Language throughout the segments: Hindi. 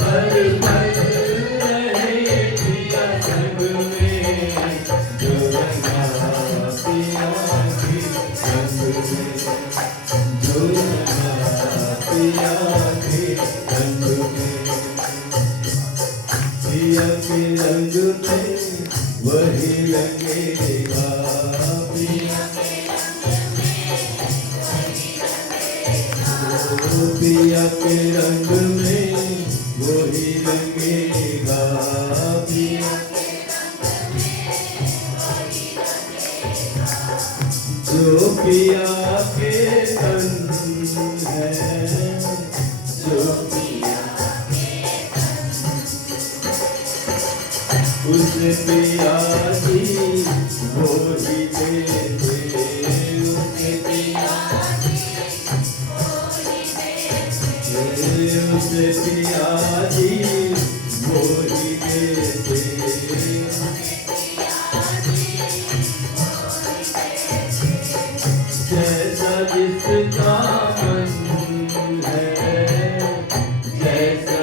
हर पल रहे पिया संग में, जो रंगा पिया के रंग में, जो रंगा पिया के रंग में, पिया के रंग में वही रंगेगा, पिया के रंग में वही रंगेगा, जो पिया के तन है, जो उसे पिया जी वो ही दे दे, उसे पिया जी वो ही दे दे, जैसा जिसका मन है, जैसा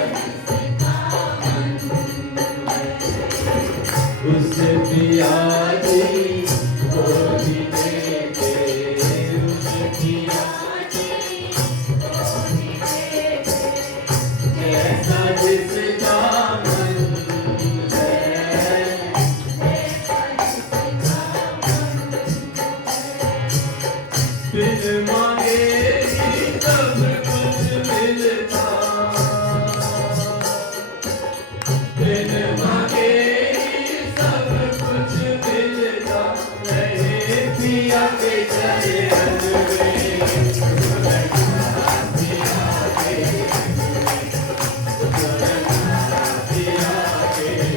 उसे पिया जी वो ही दे दे, उसे पिया जी वो ही दे दे, जैसा जिसका मन है, बिन मांगे ही सब कुछ मिलता, बिन मांगे पिया के चरण में, पिया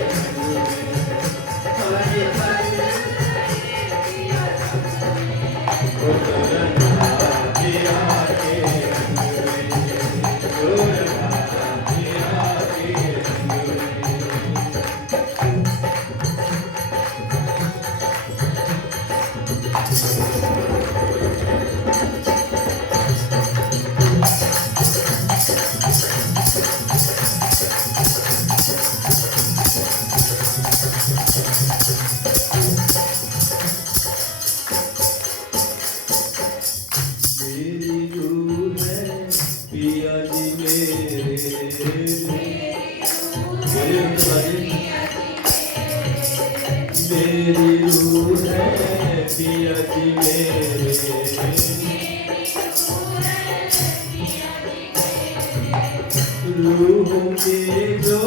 जी मेरी रूह है, पिया जी मेरे, रूह की जो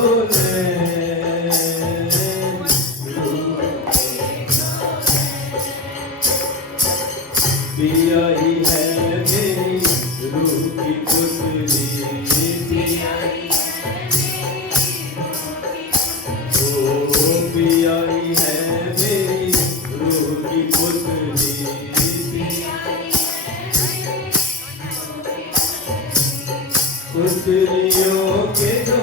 पिया ही है मेरी रूह की पुतली, पिया ही पिया ही है मेरी रूह की पुतली, पुतलियों के जो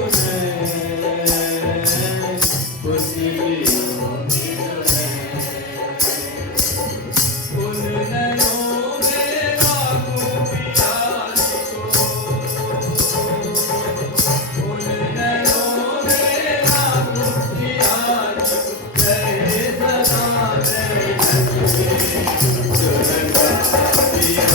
पुतलियों के उन नैनों में राखूं पिया को, उन नैनों में राखूं पिया को, रहे सदा रहे रंग में, जो रंगा पिया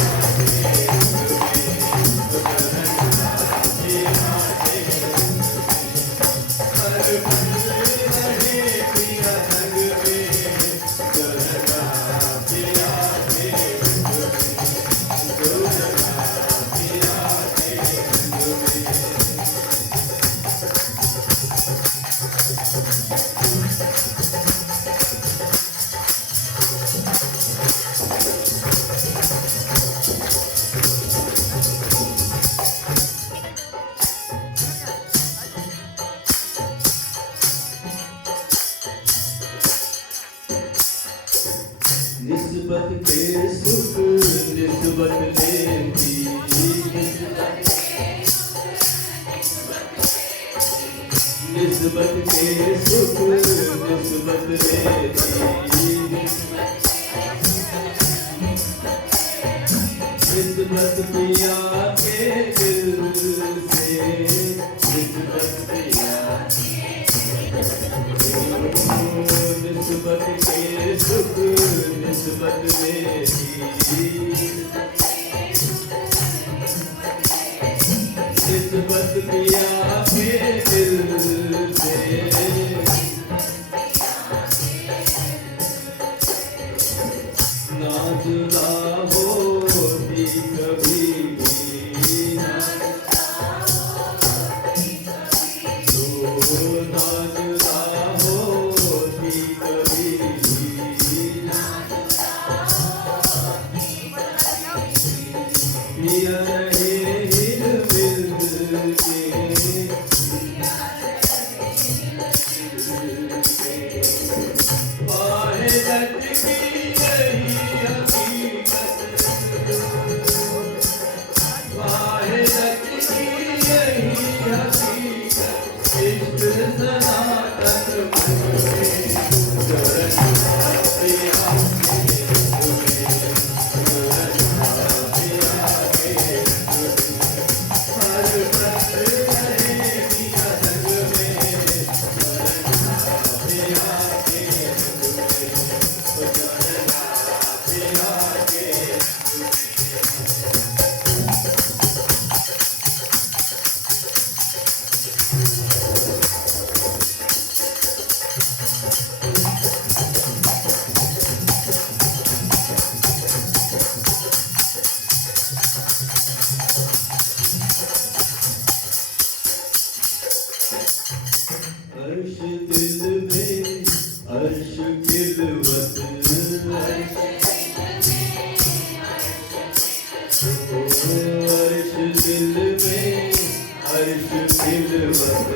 निस्बत के सुख निस्बत लेती, निस्बत के सुख निस्बत लेती, निस्बत पिया के दिल हकीकत इश्क सनातन मन में जो रचा पिया के तुम्हें, जो रचा पिया के तुम्हें, हर पल रहे पिया संग में, जो रचा पिया के तुम्हें, जो रचा पिया के अर्श दिल में अर्श खिलवत, अर्श दिल में अर्श खिलवत,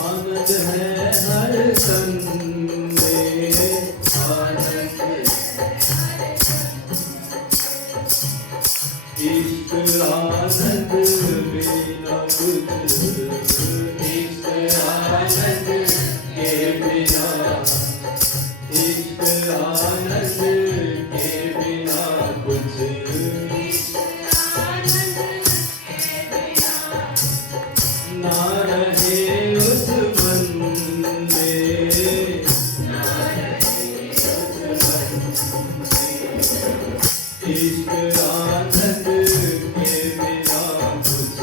आनंद है हर तन में, आनंद इश्क आनंद बिना कुछ, इश्क आनंद के बिना, इश्क आनंद के बिना कुछ, ना रहे उस मन में, इश्क आनंद के बिना कुछ,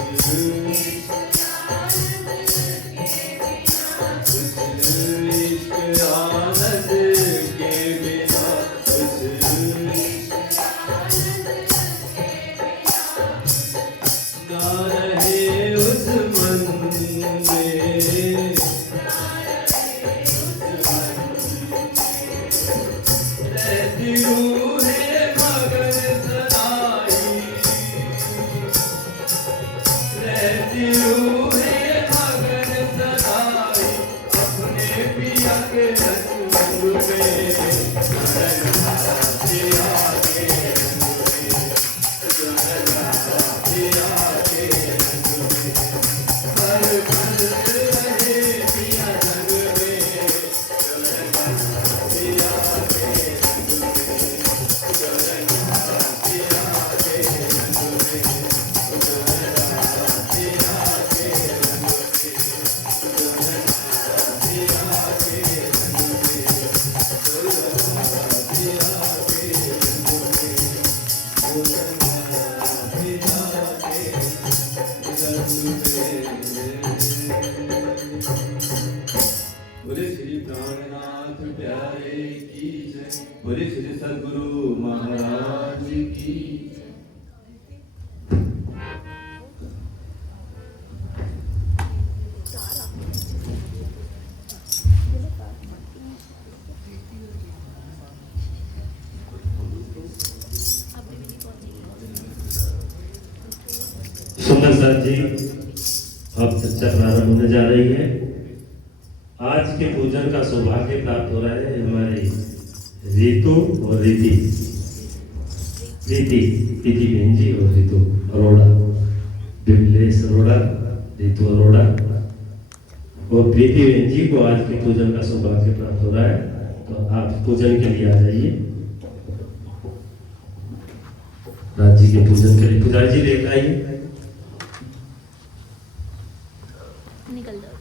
इश्क आनंद के बिना कुछ, ना रहे उस मन में, रहती रूहें मगर सनाई, रहती रूहें मगर सनाई, अपने पिया के रंग में, जो रचा पिया के रंग में, जो रचा पिया के रंग में, हर पल रहे पिया संग में, जो रचा पिया के रंग में, जो रचा पिया के रंग में, जो रचा पिया के रंग में, जो रचा पिया के रंग में, जो रचा पिया के रंग में, जो रचा पिया के बोले श्री प्राणनाथ प्यारे की जय, बोले श्री सद्गुरु महाराज की। सुंदर सर जी, अब चर्चा प्रारंभ होने जा रही है। आज के पूजन का सौभाग्य प्राप्त हो रहा है हमारे रितु और रिति बहन जी और रितु अरोड़ा, बिमलेश अरोड़ा, रितु अरोड़ा और प्रीति बहन जी को आज के पूजन का सौभाग्य प्राप्त हो रहा है। तो आप पूजन के लिए आ जाइए। राज जी के पूजन के लिए पुजारी जी लेकर आइए। निकल जाओ।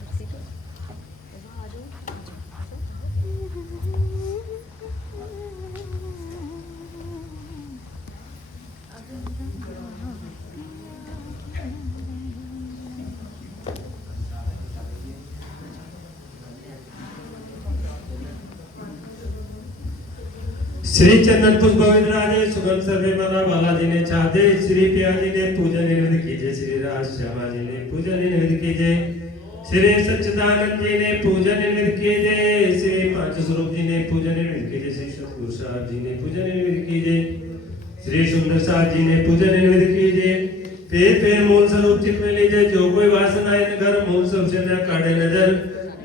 श्री चंदन पुष्प गोविंद राजे सुगम सर्वे मना बालाजी ने चाहते, श्री पिया जी ने पूजन निवेदित कीजिए, श्री राज श्यामा जी ने पूजन निवेदित कीजिए, श्री सच्चिदानंद जी ने पूजन निवेदित कीजिए, श्री पांच स्वरूप जी ने पूजन निवेदित कीजिए, श्री सतगुरु साहब जी ने पूजन निवेदित कीजिए, श्री सुंदर साहब जी ने पूजन निवेदित कीजिए। फिर मूल स्वरूप चित्त में लीजिए। जो कोई वासना घर मूल स्वरूप से न काटे नजर,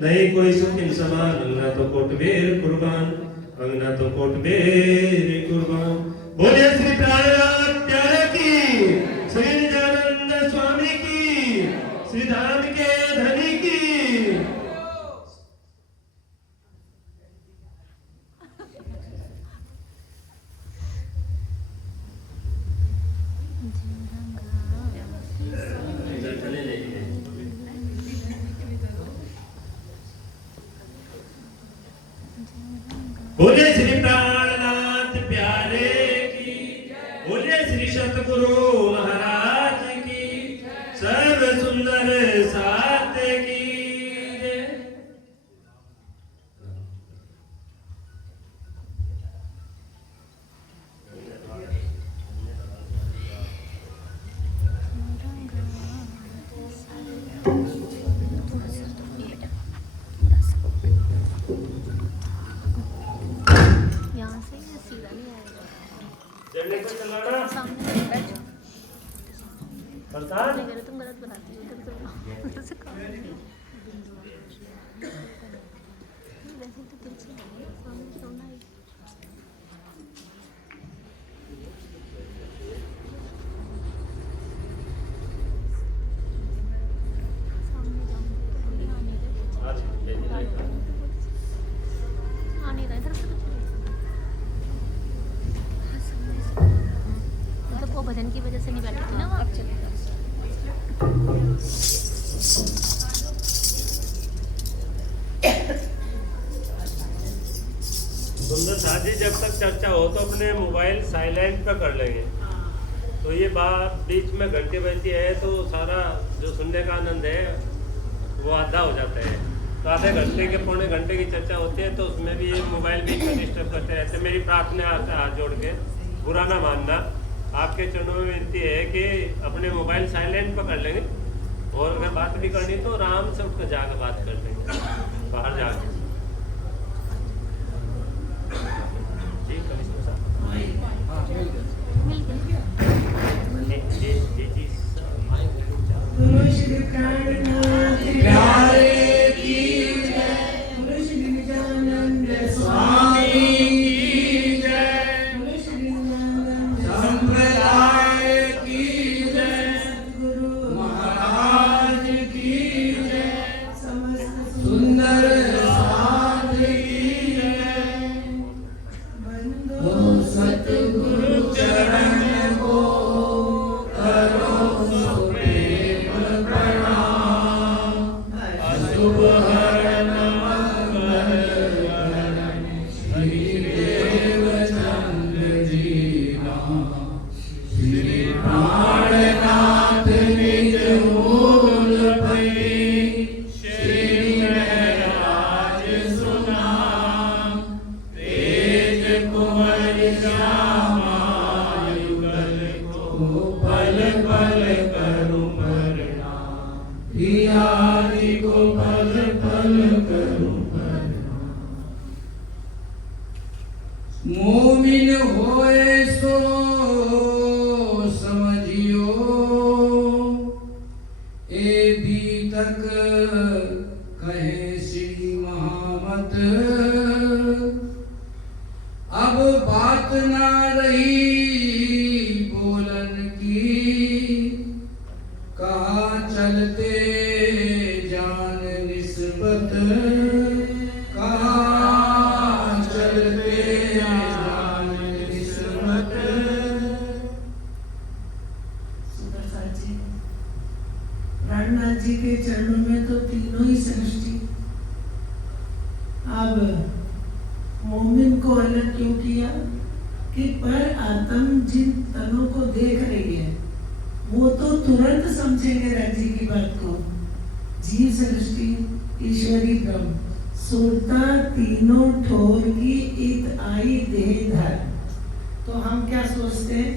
नहीं कोई सुख इन समान, अंगना तो कोटबेर कुर्बान, अंगना तो कोटबेर कुर्बान। बोलिए श्री प्राणनाथ प्यारे चले जाइए। बोले श्री प्राणनाथ प्यारे की, बोले श्री सतगुरु महाराज की, सर्व सुंदर साथ की जय। यहाँ से ये सीधा नहीं आएगा। चलने को चलाना सामने बैठ जाओ। बरसात नहीं करे तुम गलत बनाती हो, इधर से उधर से काम नहीं। वैसे तो पीछे सामने छोड़ना है। सामने जाओ, आने दे। आज जल्दी जाएगा। आने दे, इधर से कुछ नहीं। तो वो भजन की वजह से नहीं बैठी थी ना वहाँ। सुंदर साजी, जब तक चर्चा हो तो अपने मोबाइल साइलेंट पे कर लेंगे। तो ये बात बीच में घंटे बजती है तो सारा जो सुनने का आनंद है वो आधा हो जाता है। तो आधे घंटे के पौने घंटे की चर्चा होती है तो उसमें भी ये मोबाइल बीच में डिस्टर्ब करते रहते हैं। मेरी प्रार्थना है आपसे हाथ जोड़ के, बुरा ना मानना, आपके चरणों में विनती है कि अपने मोबाइल साइलेंट पर कर लेंगे और अगर बात भी करनी तो आराम से उठ कर जाकर बात कर लेंगे, बाहर जाकर। जी कभी मिल गया। गुरु श्री प्राणनाथ प्यारे की जय, गुरु श्री नित्यानंद स्वामी की जय, गुरु श्री नित्यानंद संप्रदाय की जय, गुरु महाराज की जय, समस्त सुंदर साध की जय। बंदो सतगुरु चरण को करो सुप्रेम प्रणाम, अशुभ हरण मंगल श्री देवचंद्र जी नाम, श्री प्राणनाथ निज मूल भई, श्री राज सुनाम, तेज कुंवर श्यामा युगल को पल पल करूं प्रणाम, प्रियादि को पल पल करूं प्रणाम। मोमिन होए सो समझियो, ए भी तक कहे श्री महामत, अब बात ना रही बोलन की, कहाँ चलते जान निस्बत, कहाँ चलते जान निस्बत। सुदर्शन जी, प्राणनाथ जी के चरणों में तो तीनों ही सृष्टि। अब मोमिन को अलग क्यों किया कि पर आत्म जिन तनों को देख रही है वो तो तुरंत समझेंगे राज जी की बात को। जीव सृष्टि, ईश्वरी ब्रह्म, सुरता तीनों ठोर की इत आई देह धर। तो हम क्या सोचते हैं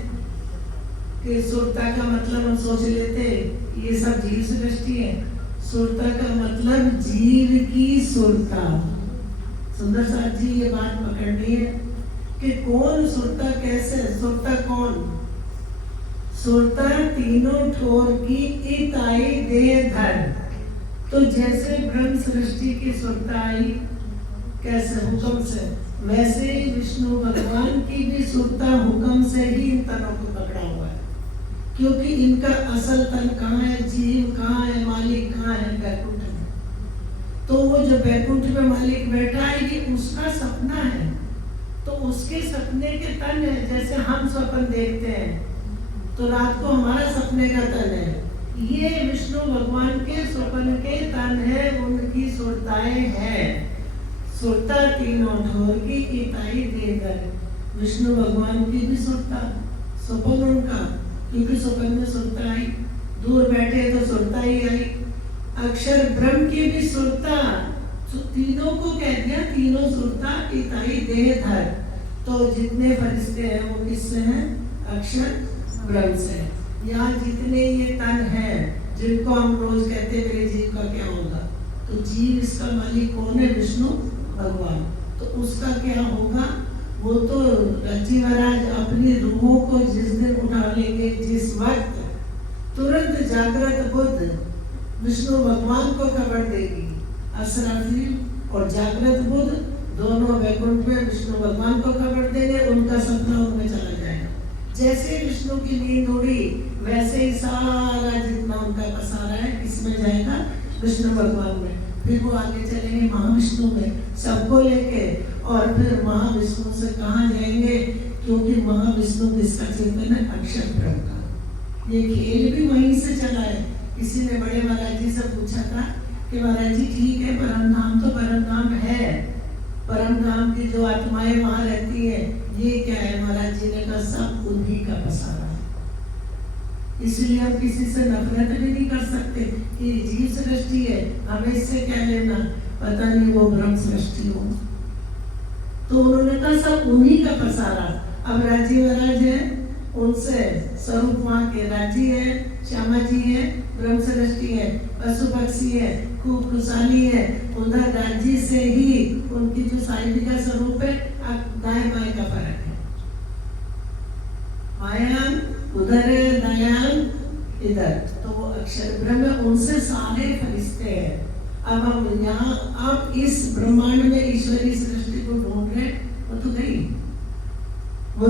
कि सुरता का मतलब हम सोच लेते ये सब जीव सृष्टि है। सुरता का मतलब जीव की सुरता। सुंदर साथ जी ये बात पकड़नी है कि कौन सुरता, कैसे सुरता, कौन सुरता तीनों ठोर की इत आई देह धर। तो जैसे ब्रह्म सृष्टि की सुरता आई कैसे हुक्म से, वैसे ही विष्णु भगवान की भी सुरता हुक्म से ही इन तनों को पकड़ा हुआ है। क्योंकि इनका असल तन कहाँ है, जीव कहाँ है, मालिक कहाँ है, बैकुंठ में। तो वो जो बैकुंठ में मालिक बैठा है ये उसका सपना है, तो उसके सपने के तन है। जैसे हम स्वप्न देखते हैं तो रात को हमारा सपने का तन है। ये विष्णु भगवान के स्वप्न के तन है, उनकी सुरताएं हैं। सुरता तीनों ढोर की इताई देकर, विष्णु भगवान की भी सुरता, स्वप्न उनका, क्योंकि स्वप्न में सुरता आई, दूर बैठे तो सुरता ही आई। अक्षर ब्रह्म की भी सुरता, तो तीनों को कह दिया, तीनों सुरता इताई देह धर। तो जितने फरिश्ते हैं वो किससे हैं? अक्षर ब्रह्म से। यहाँ जितने ये तन हैं जिनको हम रोज कहते हैं मेरे जीव का क्या होगा, तो जीव इसका मालिक कौन है? विष्णु भगवान। तो उसका क्या होगा? वो तो रज्जी महाराज अपनी रूहों को जिस दिन उठा लेंगे, जिस वक्त तुरंत जागृत बुद्ध विष्णु भगवान को खबर देगी। असराफील और जागृत बुद्ध दोनों वैकुंठ में विष्णु भगवान को खबर देंगे, उनका सपना उनमें चला जाएगा। जैसे विष्णु की नींद उड़ी, वैसे ही सारा जितना उनका पसारा है किसमें जाएगा? विष्णु भगवान में। फिर वो आगे चलेंगे महाविष्णु में सबको लेके, और फिर महाविष्णु से कहाँ जाएंगे? क्योंकि महाविष्णु किसका चिंतन है? अक्षर ब्रह्म का। ये खेल भी वहीं से चला है। किसी ने बड़े महाराज जी से पूछा था कि महाराज जी ठीक है, परम धाम तो परम धाम है, परम धाम की जो आत्माएं वहां रहती है ये क्या है? महाराज जी ने कहा सब उन्हीं का पसारा है। इसलिए हम किसी से नफरत भी नहीं कर सकते कि जीव सृष्टि है, हमें इससे क्या लेना, पता नहीं वो ब्रह्म सृष्टि हो। तो उन्होंने कहा सब उन्हीं का पसारा। अब राजी महाराज है, उनसे स्वरूप वहाँ के राजी है, श्यामा जी है, ब्रह्म सृष्टि है, पशु पक्षी है, खूब खुशहाली है। उधर राज्य से ही उनकी जो साहिबिका स्वरूप है, दाएं बाएं का फर्क है। मायान उधर है, दायान इधर। तो वो अक्षर ब्रह्म, उनसे सारे फरिश्ते हैं। अब हम यहाँ आप इस ब्रह्मांड में ईश्वरी सृष्टि को ढूंढ रहे, वो तो गई, वो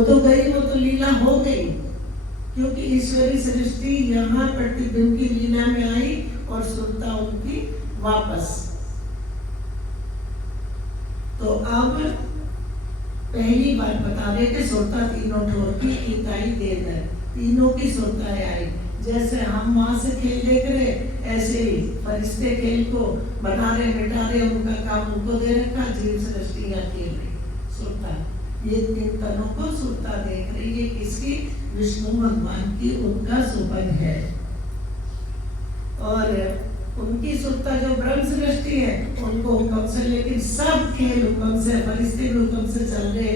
तो लीला हो गई। क्योंकि ईश्वरी सृष्टि यहाँ प्रतिबिंब की लीला में आई और सुरता उनकी वापस। तो अब पहली बात बता रहे कि सुरता तीनों ठोर की इकाई देर है, तीनों की सुरताएं आई। जैसे हम वहां से खेल देख रहे, ऐसे ही फरिश्ते खेल को बना रहे, मिटा रहे, उनका काम उनको दे रखा, जीव सृष्टि यहाँ खेल रही सुरता। ये तीन तनों को सुरता देख रही है, किसकी? विष्णु भगवान की, उनका सुपन है। और उनकी सुरता जो ब्रह्म सृष्टि है उनको हुक्म से, लेकिन सब खेल हुक्म से, फरिश्ते भी हुक्म से चल रहे,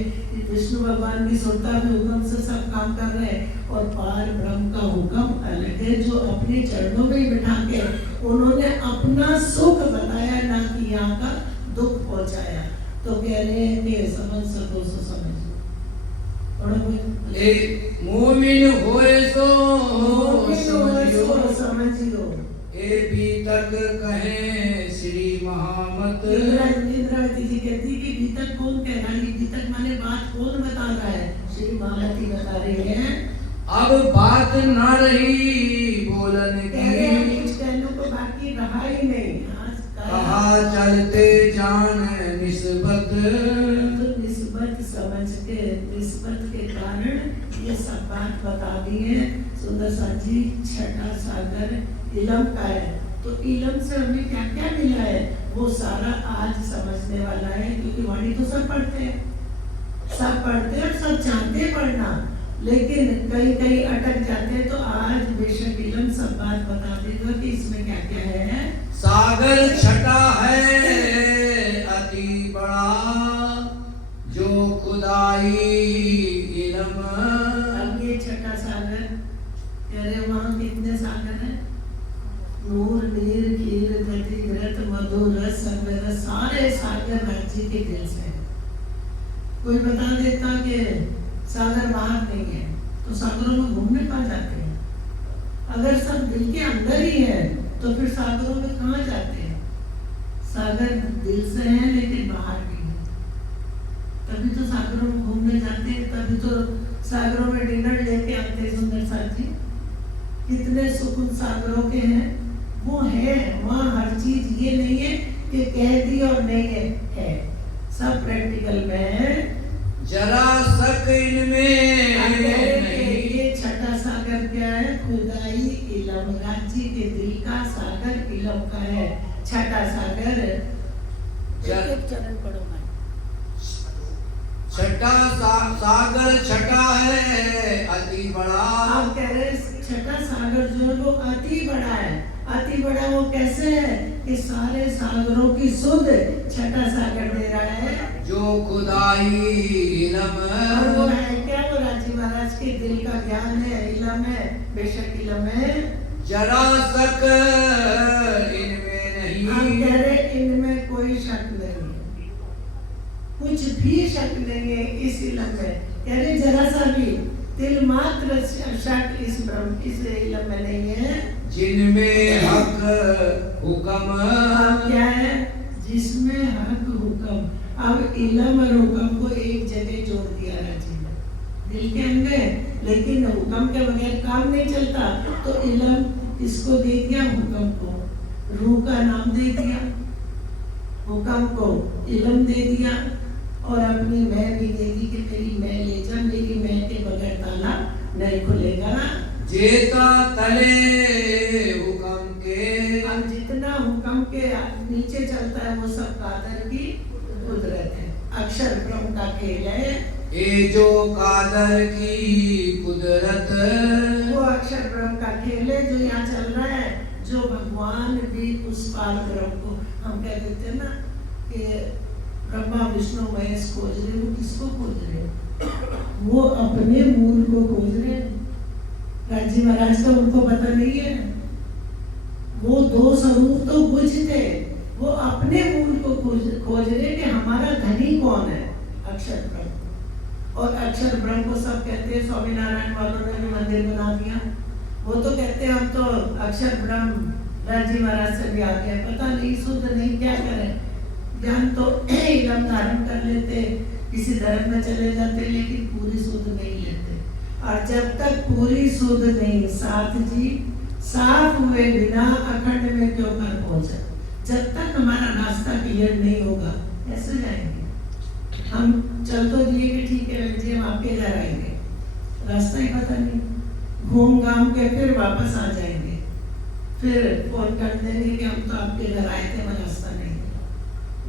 विष्णु भगवान की सुरता भी हुक्म से सब काम कर रहे हैं। और पार ब्रह्म का हुक्म अलग है, जो अपने चरणों में बिठा के उन्होंने अपना सुख बताया, ना कि यहाँ का दुख पहुंचाया। तो कह रहे हैं कि समझ सको सो समझो। मोमिन होए सो समझियो। ए बीतक कहे श्री महामत। इंद्रावती जी कहती कि बीतक कौन कह रहा है? बीतक माने बात कौन बता रहा है? श्री महामती बता रही है। अब बात ना रही बोलन की, कुछ कहने को बाकी रहा ही नहीं। कहा चलते जान निस्बत। तो निस्बत समझ के, निस्बत के कारण ये सब बात बता दी है। सुंदर सा जी छठा सागर इलम का है, तो इलम से हमें क्या क्या मिला है वो सारा आज समझने वाला है। क्योंकि वाणी तो सब पढ़ते हैं, सब पढ़ते हैं, सब चाहते हैं पढ़ना, लेकिन कहीं कहीं अटक जाते हैं। तो आज बेशक इलम सब बात बता देगा कि इसमें क्या क्या है। सागर छटा है अति बड़ा, जो खुदाई इलम। अब ये छठा सागर कह रहे, वहाँ कितने सागर हैं? नूर, नीर, खीर, गति, घृत, मधु, रस, संग, सारे सागर राज्य के दिल से है। कोई बता देता कि सागर बाहर नहीं है, तो सागरों में घूमने पा जाते हैं। अगर सब दिल के अंदर ही है तो फिर सागरों में कहाँ जाते हैं? सागर दिल से है लेकिन बाहर नहीं है, तभी तो सागरों में घूमने जाते हैं, तभी तो सागरों में डिनर लेके आते हैं। सुंदर साथ जी कितने सुकून सागरों के हैं, वो है वहाँ हर चीज। ये नहीं है कि कह दी और नहीं है सब प्रैक्टिकल में है। जरा शक इनमें नहीं। ये छठा सागर इलम का है। छठा सागर, च- एक चरण पढ़ो मैं। छठा सागर छठा है अति बड़ा। आप कह रहे छठा सागर जो है वो अति बड़ा है। अति बड़ा वो कैसे है कि सारे सागरों की सुध छठा सागर दे रहा है। जो खुदाई इलम और वो है क्या? वो राजी महाराज के दिल का ज्ञान है, इलम है, बेशक इलम है। जरा सक इनमें नहीं। हम कह रहे इनमें कोई शक नहीं है, कुछ भी शक नहीं है इस इलम में। कह रहे जरा सा भी तिल मात्र शक इस ब्रह्म इस इलम में नहीं है। जिनमें हक हुक्म क्या है? जिसमें हक हुक्म। अब इलम और हुक्म को एक जगह जोड़ दिया राजी ने, दिल के अंदर, लेकिन हुक्म के बगैर काम नहीं चलता। तो इलम इसको दे दिया हुक्म को, रूह का नाम दे दिया, हुक्म को इलम दे दिया, और अपनी मैं भी दे दी कि तेरी मैं ले जा, मेरी मैं के बगैर ताला नहीं खुलेगा। जेता तले हुक्म के। अब जितना हुक्म के नीचे चलता है वो सब कादर की कुदरत है, अक्षर ब्रह्म का खेल है। ये जो कादर की कुदरत वो अक्षर ब्रह्म का खेल है जो यहाँ चल रहा है। जो भगवान भी उस पार ब्रह्म को हम कह देते हैं ना कि ब्रह्मा विष्णु महेश खोज रहे, वो किसको खोज रहे? वो अपने मूल को खोज रहे हैं। राजी महाराज का उनको पता नहीं है, वो दो स्वरूप तो बुझ थे, वो अपने मूल को खोज रहे कि हमारा धनी कौन है? अक्षर ब्रह्म। और अक्षर ब्रह्म को सब कहते हैं, स्वामीनारायण वालों ने भी मंदिर बना दिया। वो तो कहते हैं हम तो अक्षर ब्रह्म राजी महाराज से भी आ गए, पता नहीं शुद्ध नहीं, क्या करें? ज्ञान तो इलम धारण कर लेते, किसी धर्म में चले जाते, लेकिन पूरी शुद्ध नहीं लेते। और जब तक पूरी शुद्ध नहीं, साथ जी साफ हुए बिना अखंड में क्यों कर पहुंचे? जब तक हमारा रास्ता क्लियर नहीं होगा कैसे जाएंगे? हम चल तो दिए कि ठीक है जी हम आपके घर आएंगे, रास्ता ही पता नहीं, घूम घाम के फिर वापस आ जाएंगे, फिर फोन कर देंगे कि हम तो आपके घर आए थे, मैं रास्ता नहीं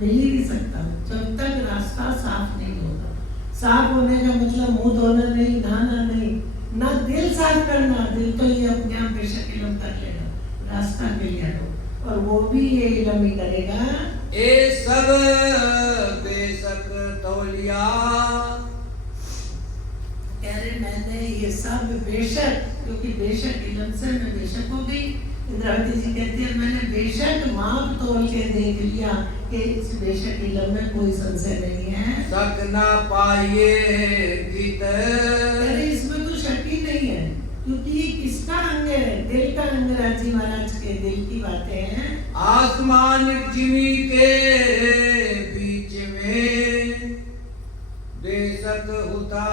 मिल ही नहीं सकता जब तक रास्ता साफ नहीं होगा। साफ होने का मतलब मुंह धोना नहीं, नहाना नहीं, ना दिल साफ करना, दिल तो ये अपने आप बेशक इलम कर लेगा, रास्ता क्लियर हो, और वो भी ये इलम ही करेगा। ए सब बेशक तौलिया। कह रहे मैंने ये सब बेशक, क्योंकि बेशक इलम से मैं बेशक हो गई। इंद्रावती जी कहती है मैंने बेशक माप तोल के देख लिया कि इस बेशक इलम में कोई संशय नहीं है। शक ना पाइए कित। अरे इसमें तो शक ही नहीं है, क्योंकि ये किसका अंग है? दिल का अंग। राजी महाराज के दिल की बातें हैं। आसमान जिमी के बीच में बेशक होता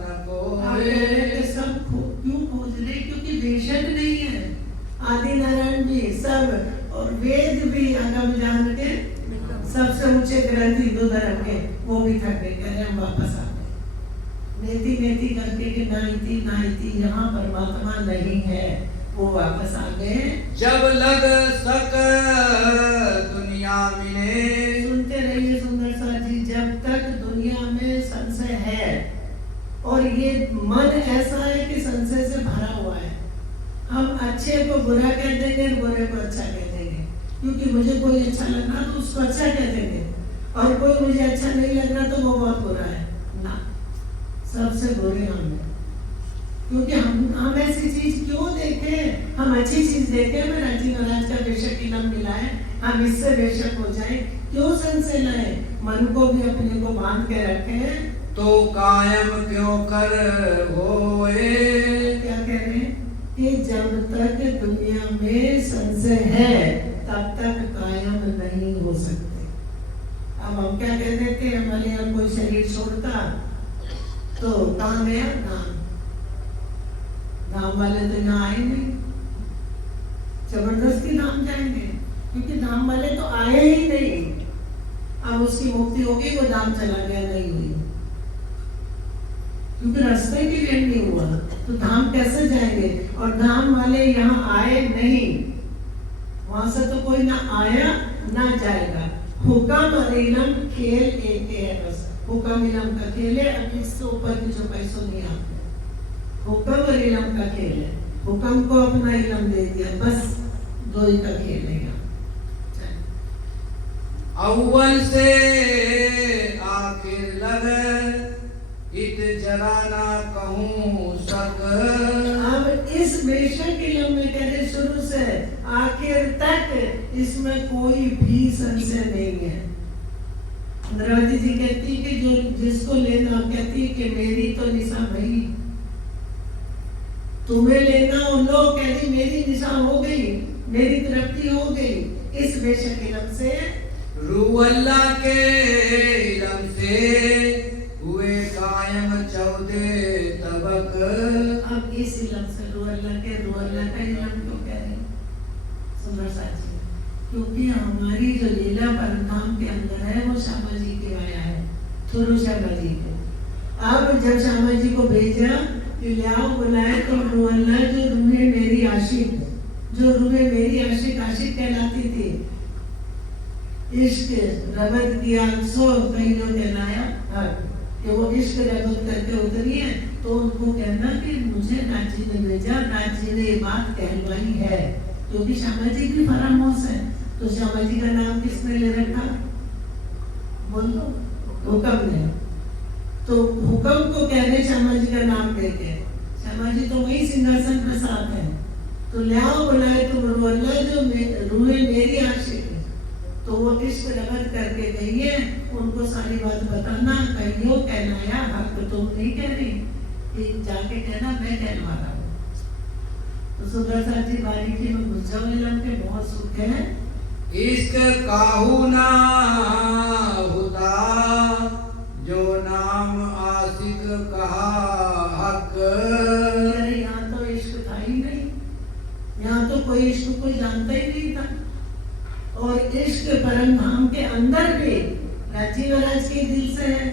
न कोई। सब क्यों खोज रहे? क्योंकि बेशक नहीं है। आदि नारायण भी सब, और वेद भी अगम जान के सबसे ऊंचे ग्रंथ हिंदू धर्म के, वो भी थक गए, कह रहे हम वापस आ गए। नेति नेति करके कि ना इति यहाँ परमात्मा नहीं है, वो वापस आ गए। जब लग सक दुनिया मिले। सुनते रहिए सुंदर सा जी, जब तक दुनिया में संशय है और ये मन ऐसा है कि संशय से भरा हुआ है, हम अच्छे को बुरा कह देंगे, बुरे को अच्छा कह देंगे, क्योंकि मुझे कोई अच्छा लग रहा तो उसको अच्छा कह देंगे, और कोई मुझे अच्छा नहीं लग रहा तो वो बहुत बुरा है ना। सबसे बुरे हम हैं, क्योंकि हम ऐसी चीज क्यों देखें? हम अच्छी चीज देखें, हमें राजी महाराज का बेशक इलम मिला है, हम इससे बेशक हो जाए, क्यों संशय लाए? मन को भी अपने को बांध के रखें तो कायम क्यों कर होए। क्या कह रहे हैं कि जब तक दुनिया में संशय है तब तक कायम नहीं हो सकते। अब हम क्या कह देते हैं, हमारे यहाँ कोई शरीर छोड़ता तो कहाँ गया? धाम वाले तो यहाँ आए नहीं, जबरदस्ती धाम जाएंगे, क्योंकि धाम वाले तो आए ही नहीं। अब उसकी मुक्ति होगी, वो धाम चला गया, नहीं हुई, क्योंकि रास्ते क्लियर नहीं हुआ, तो धाम कैसे जाएंगे? और धाम वाले यहाँ आए नहीं, वहां से तो कोई ना आया ना जाएगा। हुक्म और इलम खेल एक है बस। हुक्म इलम का खेल है, अब इससे ऊपर की जो पैसों नहीं आते। हुक्म और इलम का खेल है, हुक्म को अपना इलम दे दिया, बस दो ही का खेल है। अव्वल से आखिर लग इत जरा ना कहूँ सक। अब इस बेशक इल्म में कह रहे शुरू से आखिर तक इसमें कोई भी संशय नहीं है। इंद्रावती जी कहती कि जो जिसको लेना, कहती कि मेरी तो निशा भाई, तुम्हें लेना और लोग कहती मेरी निशा हो गई, मेरी तृप्ति हो गई इस बेशक इल्म से। रूह अल्लाह के इल्म से हुए कायम 14 तबक। अब इस इल्म से रूह अल्लाह का इल्म क्यों कह रहे हैं सुंदर साथी? क्योंकि हमारी जो लीला परमधाम के अंदर है वो श्यामा जी की माया है, थ्रू श्यामा जी के। अब जब श्यामा जी को भेजा कि ले आओ बुलाए, तो रूह अल्लाह जो रूहे मेरी आशिक, जो रूहे मेरी आशिक आशिक कहलाती थी, इश्क रबत किया सो कहीं जो कहलाया कि वो इश्क रबत करके उतरी है, तो उनको कहना कि मुझे राजी ने भेजा, राजी ने ये बात कहलवाई है, क्योंकि श्यामा जी भी फरामोश है। तो श्यामा जी का नाम किसने ले रखा? बोल दो, हुक्म ने। तो हुक्म को कह रहे श्यामा जी का नाम देके, श्यामा जी तो वही सिंहासन प्रसाद है। तो ले आओ बुलाए तो अल्लाह जो रूहे मेरी आशिक है, तो वो इश्क रबत करके गई है, उनको सारी बात बताना, कहियो कहलाया हक तुम नहीं कह रही, कि जाके कहना मैं कहलवा रहा हूँ। तो सुदर्शन जी बारीकी में घुस जाओ इल्म के, बहुत सुख है। इश्क काहू ना होता जो नाम आशिक कहा हक। अरे यहाँ तो इश्क था ही नहीं, यहाँ तो कोई इश्क को जानता ही नहीं था। और इश्क परम धाम के अंदर भी राजी महाराज के दिल से है,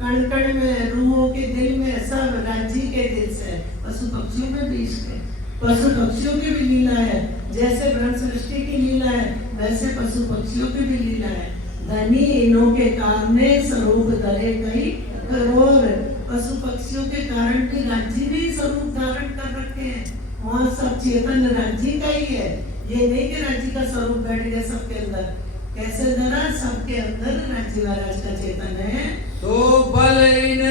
कण कण में, रूहों के दिल में, सब राजी के दिल से है। पशु पक्षियों में भी इश्क है, पशु पक्षियों की भी लीला है, जैसे ब्रह्म सृष्टि की लीला है वैसे पशु पक्षियों की भी लीला है। धनी इनों के कारणे स्वरूप धरे कई करोड़। पशु पक्षियों के कारण भी राज्य भी स्वरूप धारण कर रखे हैं, वहाँ सब चेतन राज्य का ही है। ये नहीं कि राज्य का स्वरूप बैठ गया सबके अंदर, कैसे धरा? सबके अंदर राज्य महाराज का चेतन है। तो बल इन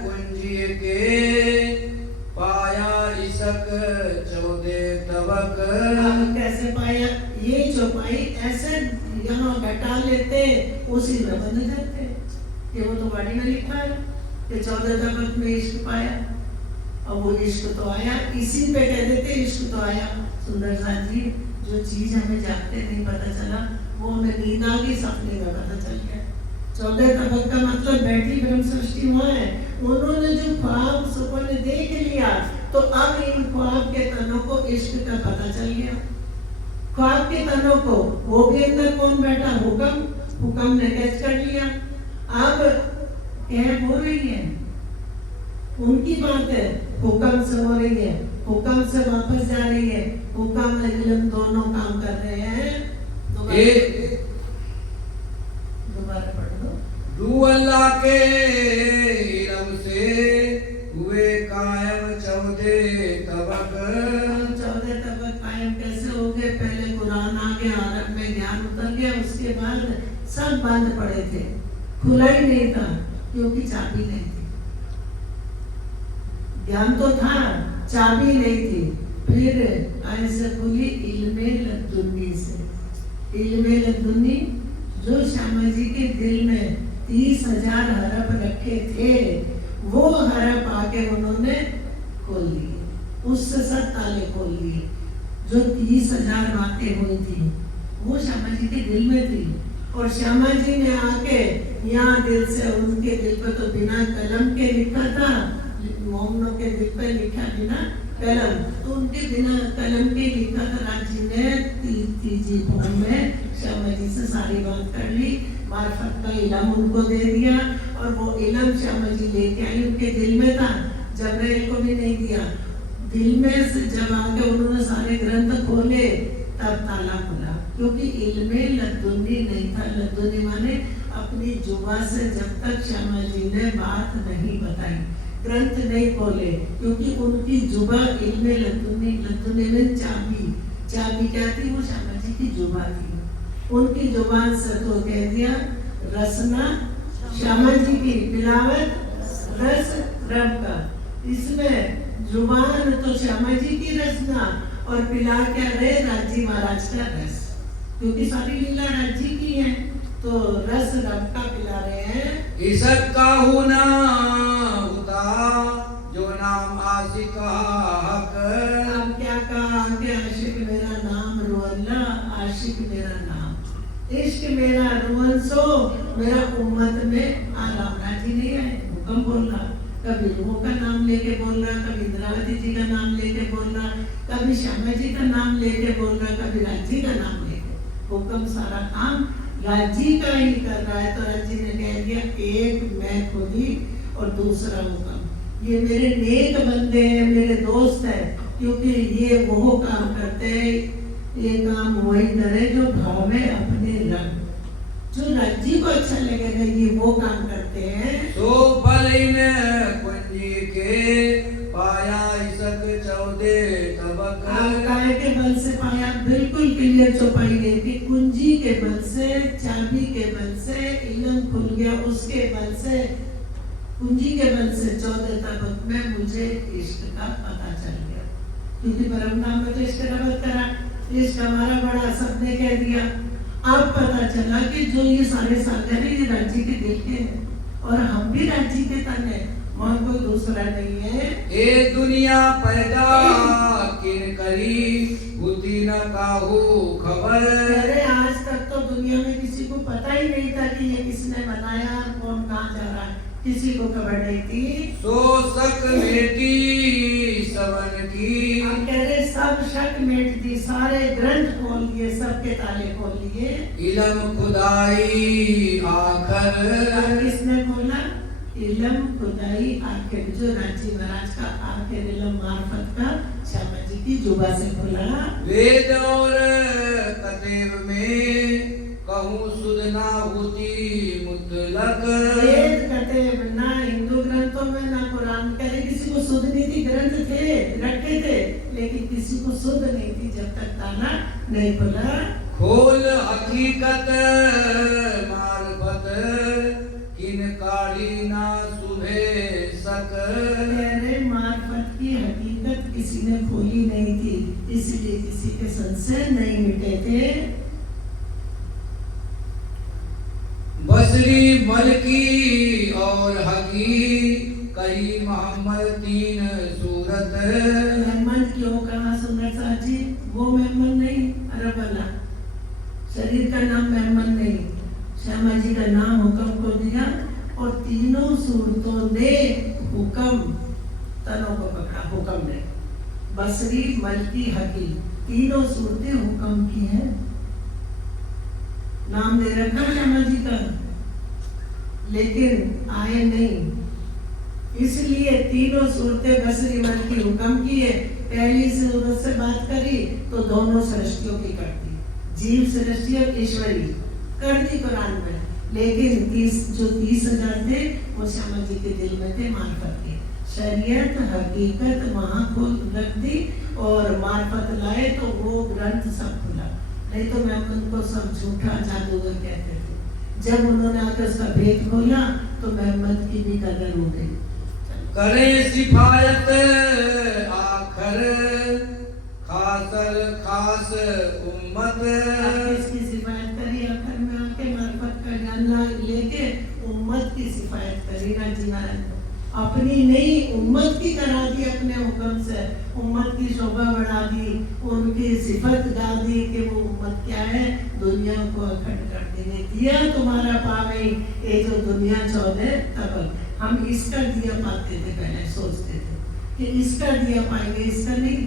कुंजी के पाया इसक 14 तबक। अब कैसे पाया? ये चौपाई ऐसे यहाँ घटा लेते, उसी में बंध जाते कि वो तो बाड़ी में लिखा है कि 14 तबक में इश्क पाया, और वो इश्क तो आया, इसी पे कह देते इश्क तो आया। सुंदर साथ जी, जो चीज हमें जागते नहीं पता चला, वो हमें नींद आ गई, सपने में पता चल गया। 14 तबक का मतलब बैठी ब्रह्म सृष्टि हुआ है, उन्होंने जो ख्वाब सुपने देख लिया, तो अब इन ख्वाब के तनों को इश्क का पता चल गया। ख्वाब के तनों को, वो भी अंदर कौन बैठा? हुक्म। हुक्म ने कैच कर लिया। अब कह हो रही है, उनकी बात है, हुक्म से हो रही है, हुक्म से वापस जा रही है, हुक्म और इल्म दोनों काम कर रहे हैं। दोबारा पढ़ दो। रूह अल्लाह के इल्म से हुए कायम 14 तबक। 14 तबक कायम कैसे हो गए? पहले कुरान आ गया, आरब में ज्ञान उतर गया, उसके बाद सब बंद पड़े थे, खुला ही नहीं था, क्योंकि चाबी नहीं थी। ज्ञान तो था, चाबी नहीं थी। फिर ऐसे खुली इल्मे लदुन्नी से। इल्मे लदुन्नी जो श्यामा जी के दिल में 30,000 हरफ रखे थे, वो हरफ आके उन्होंने खोल दिए, उससे सब ताले खोल दिए। जो 30,000 बातें हुई थी वो श्यामा जी के दिल में थी, और श्यामा जी ने आके यहाँ दिल से, उनके दिल पर तो बिना कलम के लिखा था, मोमनों के दिल पे लिखा बिना कलम, तो उनके बिना कलम के लिखा था। राजी ने तीजी फॉर्म में श्यामा जी से सारी बात कर ली, मार्फत का इल्म उनको दे दिया, और वो इल्म श्यामा जी लेके आई, उनके दिल में था, जबरील को भी नहीं दिया। दिल में से जब आके उन्होंने सारे ग्रंथ खोले, तब ताला खुला, क्योंकि इल्मे लद्दुनी नहीं था। लद्दुनी माने अपनी जुबान से जब तक श्यामा जी ने बात नहीं बताई, ग्रंथ नहीं खोले, क्योंकि उनकी जुबान इल्मे लद्दुनी, लद्दुनी में चाबी, चाबी क्या थी? वो श्यामा जी की जुबान थी। उनकी जुबान से तो कह दिया रसना श्यामा जी की, पिलावत रस रब का। इसमें जुबान तो श्यामा जी की रसना और पिला क्या रहे? राजी महाराज का रस, क्योंकि सारी लीला राजी की है, तो रस रब का पिला रहे हैं। ईसक काहू ना होता जो नाम आशिक हक। अब क्या कहा कि आशिक मेरा नाम रोअल्ला, आशिक मेरा नाम, इश्क मेरा रोअन सो, मेरा उम्मत में रामनाथ जी नहीं आए, हुक्म बोल रहा, कभी रूह का नाम लेके बोल रहा, कभी इंद्रावती जी का नाम लेके बोल रहा, कभी श्यामा जी का नाम लेके बोल रहा, कभी राज्जी का नाम लेके। हुक्म सारा काम राज्जी का ही कर रहा है। तो राज्जी ने कह दिया एक मैं खुदी और दूसरा हुक्म, ये मेरे नेक बंदे हैं, मेरे दोस्त है, क्योंकि ये वो काम करते हैं, ये काम वही करे जो भावे अपने रंग, जो राज्जी को अच्छा लगेगा ये वो काम करते हैं। सो बलिन कुंजी के पाया इसक 14 तबक। काय के बल से पाया, बिल्कुल क्लियर चौपाई गई थी। कुंजी के बल से, चाबी के बल से इल्म खुल गया, उसके बल से, कुंजी के बल से 14 तबक में मुझे इश्क का पता चल गया, क्योंकि परम नाम में तो इश्क रबत करा, इश्क हमारा बड़ा सबने कह दिया। अब पता चला कि जो ये सारे सागर है ये राज्य के दिल के हैं, और हम भी राज्य के तन है, वहाँ कोई दूसरा नहीं है। ए दुनिया पैदा किन करी होती न काहू खबर। अरे आज तक तो दुनिया में किसी को पता ही नहीं था कि ये किसने बनाया, कौन कहाँ जा रहा है, किसी को खबर नहीं थी। सो सक बेटी सबन की। हम कह रहे सब शक मिट दी, सारे ग्रंथ खोल दिए, सबके ताले खोल लिए। इलम खुदाई आखर। किसने खोला? इलम खुदाई आखिर, जो रांची महाराज का आखिर इलम मार्फत का श्यामा जी की जुबा से खुला। वेद और कतेब में कहूँ सुध ना होती मुतलक। वेद कतेब ना हिंदू ग्रंथों में ना कुरान, करे किसी को सुध नहीं थी, ग्रंथ थे रखे थे, लेकिन किसी को सुध नहीं थी जब तक ताला नहीं खुला। खोल हकीकत मार्फत किन काढ़ी ना सुभे सक। तेरे मार्फत की हकीकत किसी ने खोली नहीं थी, इसलिए किसी के संशय नहीं मिटे थे। बसरी मलकी और हकी कही मोहम्मद 3 सूरत। मेहमान क्यों कहा सुंदर साहब जी? वो मेहमान नहीं, अरब वाला शरीर का नाम मेहमान नहीं, श्यामा जी का नाम हुक्म को दिया, और तीनों सूरतों ने हुक्म तनों को पकड़ा, हुक्म ने। बसरी मलकी हकी तीनों सूरतें हुक्म की हैं, नाम दे रखा श्यामा जी का, लेकिन आए नहीं, इसलिए तीनों सूरतें बसरी मलकी हुक्म की है। पहली सूरत से बात करी तो दोनों सृष्टियों की कर दी, जीव सृष्टि और ईश्वरी कर दी कुरान में, लेकिन 30,000 थे वो श्यामा जी के दिल में थे मार्फत के। शरीयत हकीकत वहाँ खोल रख दी और मार्फत लाए तो वो ग्रंथ सब खुला, नहीं तो मैं उनको सब झूठा जादूगर कहते थे। जब उन्होंने आकर उसका भेद खोला तो मोहम्मद की भी कदर हो गई। करे सिफायत आखर खासर खास उम्मत। इसकी सिफायत करी आखिर में आके मार्फत का जानना लेके उम्मत की सिफायत करी ना जी महाराज, अपनी नहीं उम्मत की करा दी, अपने हुक्म से उम्मत की शोभा बढ़ा दी, उनकी सिफत गा दी कि वो उम्मत क्या है, दुनिया को अखंड कर देने दिया तुम्हारा पावे ये जो दुनिया 14 तब। हम इसका दिया पाते थे, पहले सोचते थे कि इसका दिया पाएंगे, इसका नहीं।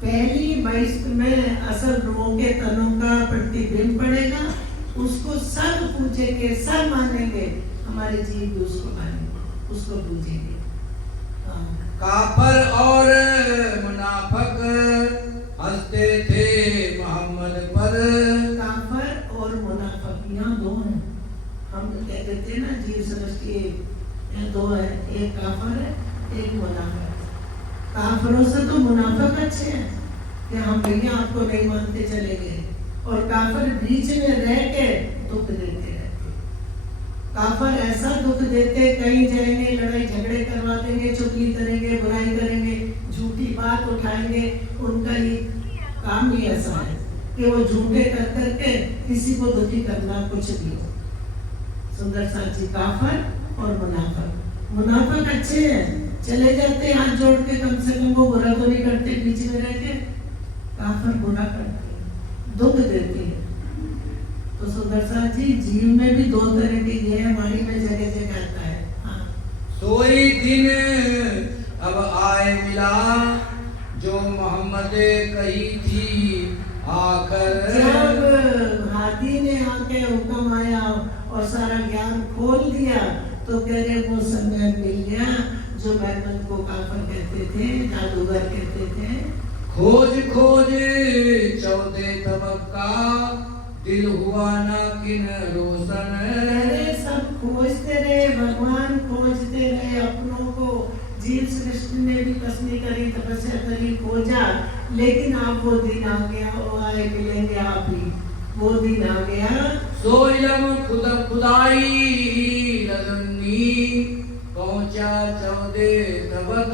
पहली 22 में असल रूहों के तनों का प्रतिबिंब पड़ेगा, उसको सब पूजेंगे, सब मानेंगे, हमारे जीव भी उसको मानेंगे, उसको पूजेंगे। काफर और मुनाफक हंसते थे मोहम्मद कहते थे ना जीव सृष्टि दो है, एक काफर है, एक मुनाफिक। काफरों से तो मुनाफिक अच्छे हैं कि हम भैया आपको नहीं मानते चले गए, और काफर बीच में रह के दुख देते रहते। काफर ऐसा दुख देते, कहीं जाएंगे लड़ाई झगड़े करवा देंगे, चुगली करेंगे, बुराई करेंगे, झूठी बात उठाएंगे। उनका ये काम ही ऐसा है कि वो झूठे कर करके किसी को दुखी करना कुछ भी हो। सुंदर साथ जी काफर और मुनाफिक। मुनाफिक अच्छे हैं, चले जाते हाथ जोड़ के, कम से कम वो बुरा तो नहीं करते बीच में रह के। काफर बुरा करते हैं, दुख देते हैं। तो सुंदर साथ जी जीव में भी दो तरह की ये है, वाणी में जगह जगह आता है। हाँ। सोई दिन अब आए मिला, जो मोहम्मद कही थी आकर। जब हाथी ने आके हुक्म आया और सारा ज्ञान खोल दिया, तो कह रहे वो समय मिल गया जो महमद को काफर कहते थे, जादूगर कहते थे। खोज खोज 14 तबक्का, दिल हुआ ना किन रोशन। अरे सब खोजते रहे, भगवान खोजते रहे अपनों को। जीव सृष्टि ने भी कसनी करी, तपस्या करी, खोजा, लेकिन आप वो दिन आ गया, वो आए मिलेंगे आप ही। वो दिन आ गया। सो इलम खुदाई लदुन्नी, पहुंचा 14 तबक।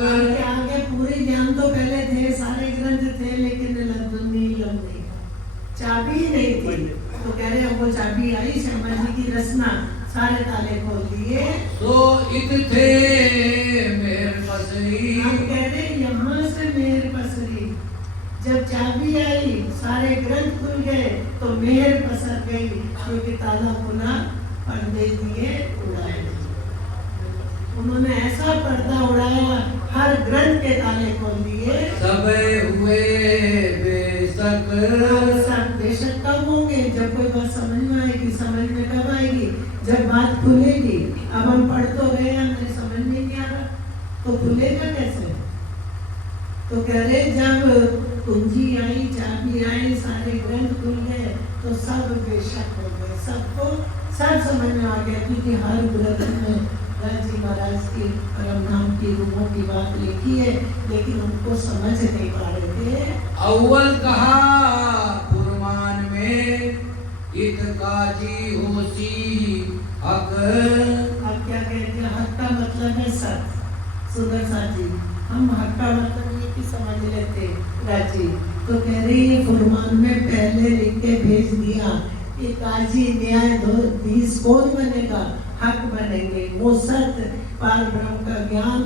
आगे पूरे ज्ञान तो पहले थे, सारे ग्रंथ थे, लेकिन लदुन्नी इल्म नहीं था, चाबी नहीं थी। तो कह रहे वो चाबी आई, श्यामा जी की रचना, सारे ताले खोल दिए। सो इत थे मेर पसरी। हम कह रहे यहाँ से मेहर पसरी। जब चाबी आई, सारे ग्रंथ खुल गए, तो मेहर पसर गई, क्योंकि ताला खुला, पर्दे दिए उड़ाए। उन्होंने ऐसा पर्दा उड़ाया, हर ग्रंथ के ताले खोल दिए। सब हुए बेशक। सब बेशक कब होंगे? जब कोई बात समझ में आएगी। समझ में कब आएगी? जब बात खुलेगी। अब हम पढ़ तो रहे हैं, हमें समझ में नहीं आ रहा, तो खुलेगा कैसे? तो कह रहे जब कुंजी आई, चाबी आई, सारे ग्रंथ खुल गए, तो सब बेशक हो गए। सबको सब समझ में आ गया, क्योंकि हर ग्रंथ में जी महाराज की परम नाम की रूपों की बात लिखी है, लेकिन उनको समझ नहीं पा रहे थे। अव्वल कहा फुरमान में, इत काजी होसी हक। अब क्या कहते हैं? हक का मतलब है सत्य। सुंदर साथ जी, हम हक का मतलब ये कि समझ लेते राजी। तो कह रही है फुरमान में पहले लिख के भेज दिया कि काजी न्यायाधीश कौन बनेगा? हक बनेंगे। वो सत्य पार ब्रह्म का ज्ञान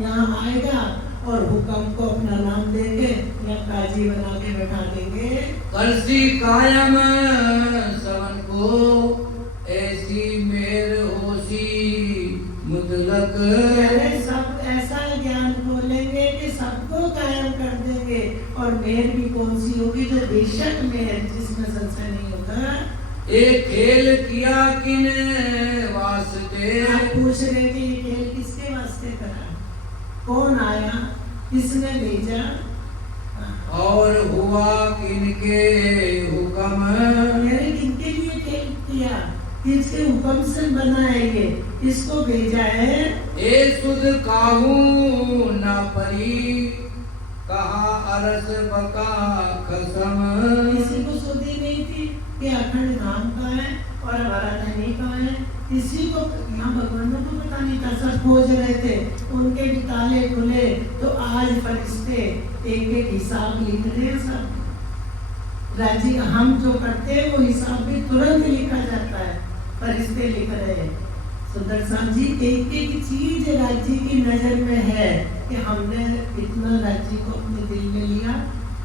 यहाँ आएगा, और हुक्म को अपना नाम देंगे या काजी बना के बैठा देंगे। करसी कायम सवन को, ऐसी मेर होसी मुतलक। सब ऐसा ज्ञान खोलेंगे कि सबको कायम कर देंगे, और मेहर भी कौन सी होगी? जो बेशक मेहर, जिसमें संशय नहीं होगा। एक खेल किया किन वास्ते। आप पूछ रहे कि ये खेल किसके वास्ते करा? कौन आया? किसने भेजा? और हुआ किनके हुक्म। मैंने किनके लिए खेल किया? किसके हुक्म से बना है ये? किसको भेजा है? ए सुध काहू ना परी, कहा अरस बका कसम। किसी को सुधी नहीं थी कि अखंड धाम का है और हमारा धनी का है। किसी को यहाँ भगवानों को पता नहीं था, सब खोज रहे थे। उनके भी ताले खुले, तो आज फरिश्ते एक एक हिसाब लिख रहे हैं। सब राजी हम जो करते हैं वो हिसाब भी तुरंत लिखा जाता है, फरिश्ते लिख रहे हैं। सुंदर साहब जी, एक एक चीज राज्य की नजर में है कि हमने कितना राज्य को अपने दिल में लिया,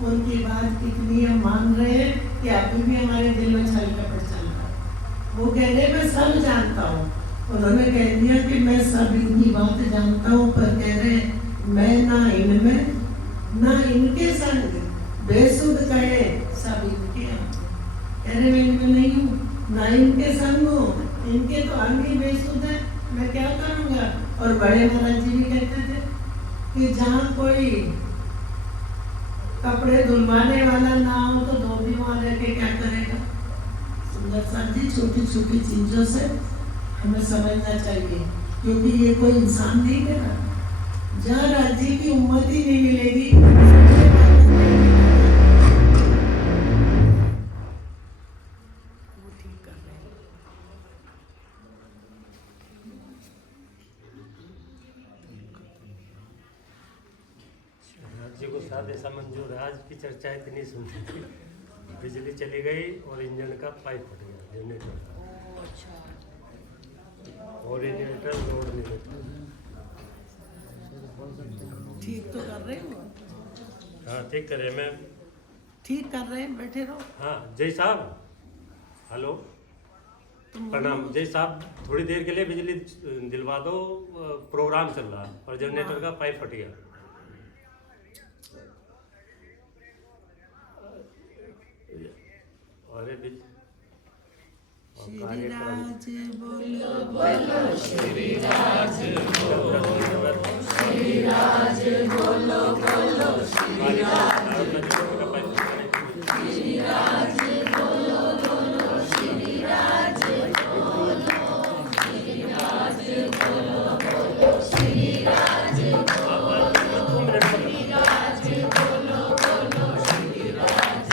उनकी बात कितनी हम मान रहे हैं कि अभी भी हमारे दिल में छल कपट चल रहा है। वो कह रहे मैं सब जानता हूँ। उन्होंने कह दिया कि मैं सब इनकी बात जानता हूँ, पर कह रहे मैं ना इनमें ना इनके संग बेसुध कहे सब इनके हैं। कह रहे मैं इनमें नहीं हूँ, ना इनके संग हूँ, इनके तो अंग ही बेसुध है, मैं क्या करूँगा। और बड़े महाराज जी भी कहते थे कि जहाँ कोई कपड़े धुलवाने वाला ना हो तो धोबी वहां रह के क्या करेगा। सुंदर साथ जी, छोटी छोटी चीजों से हमें समझना चाहिए, क्योंकि ये कोई इंसान नहीं है ना। जहाँ राज्य की उम्मत ही नहीं मिलेगी, वो ठीक कर रहे हैं। राज्य को साथ ऐसा मंजूर है, आज की चर्चा इतनी सुनती थी, बिजली चली गई और इंजन का पाइप फट गया जनरेटर का, और जनरेटर लोड नहीं लेता। ठीक तो कर रहे हो, हाँ ठीक करे मैं। ठीक कर रहे हैं, बैठे रहो। हाँ जय साहब, हेलो प्रणाम। जय साहब, थोड़ी देर के लिए बिजली दिलवा दो, प्रोग्राम चल रहा है और जनरेटर का पाइप फट गया। अरे श्री राज बोलो बोलो श्री राज बोलो श्री राज बोलो बोलो श्री राज श्री राज बोलो बोलो श्री राज बोलो श्री राज बोलो बोलो श्री राज बोलो श्री राज बोलो बोलो श्री राज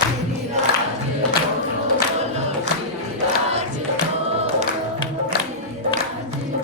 श्री राज बोलो बोलो श्री राज श्री राज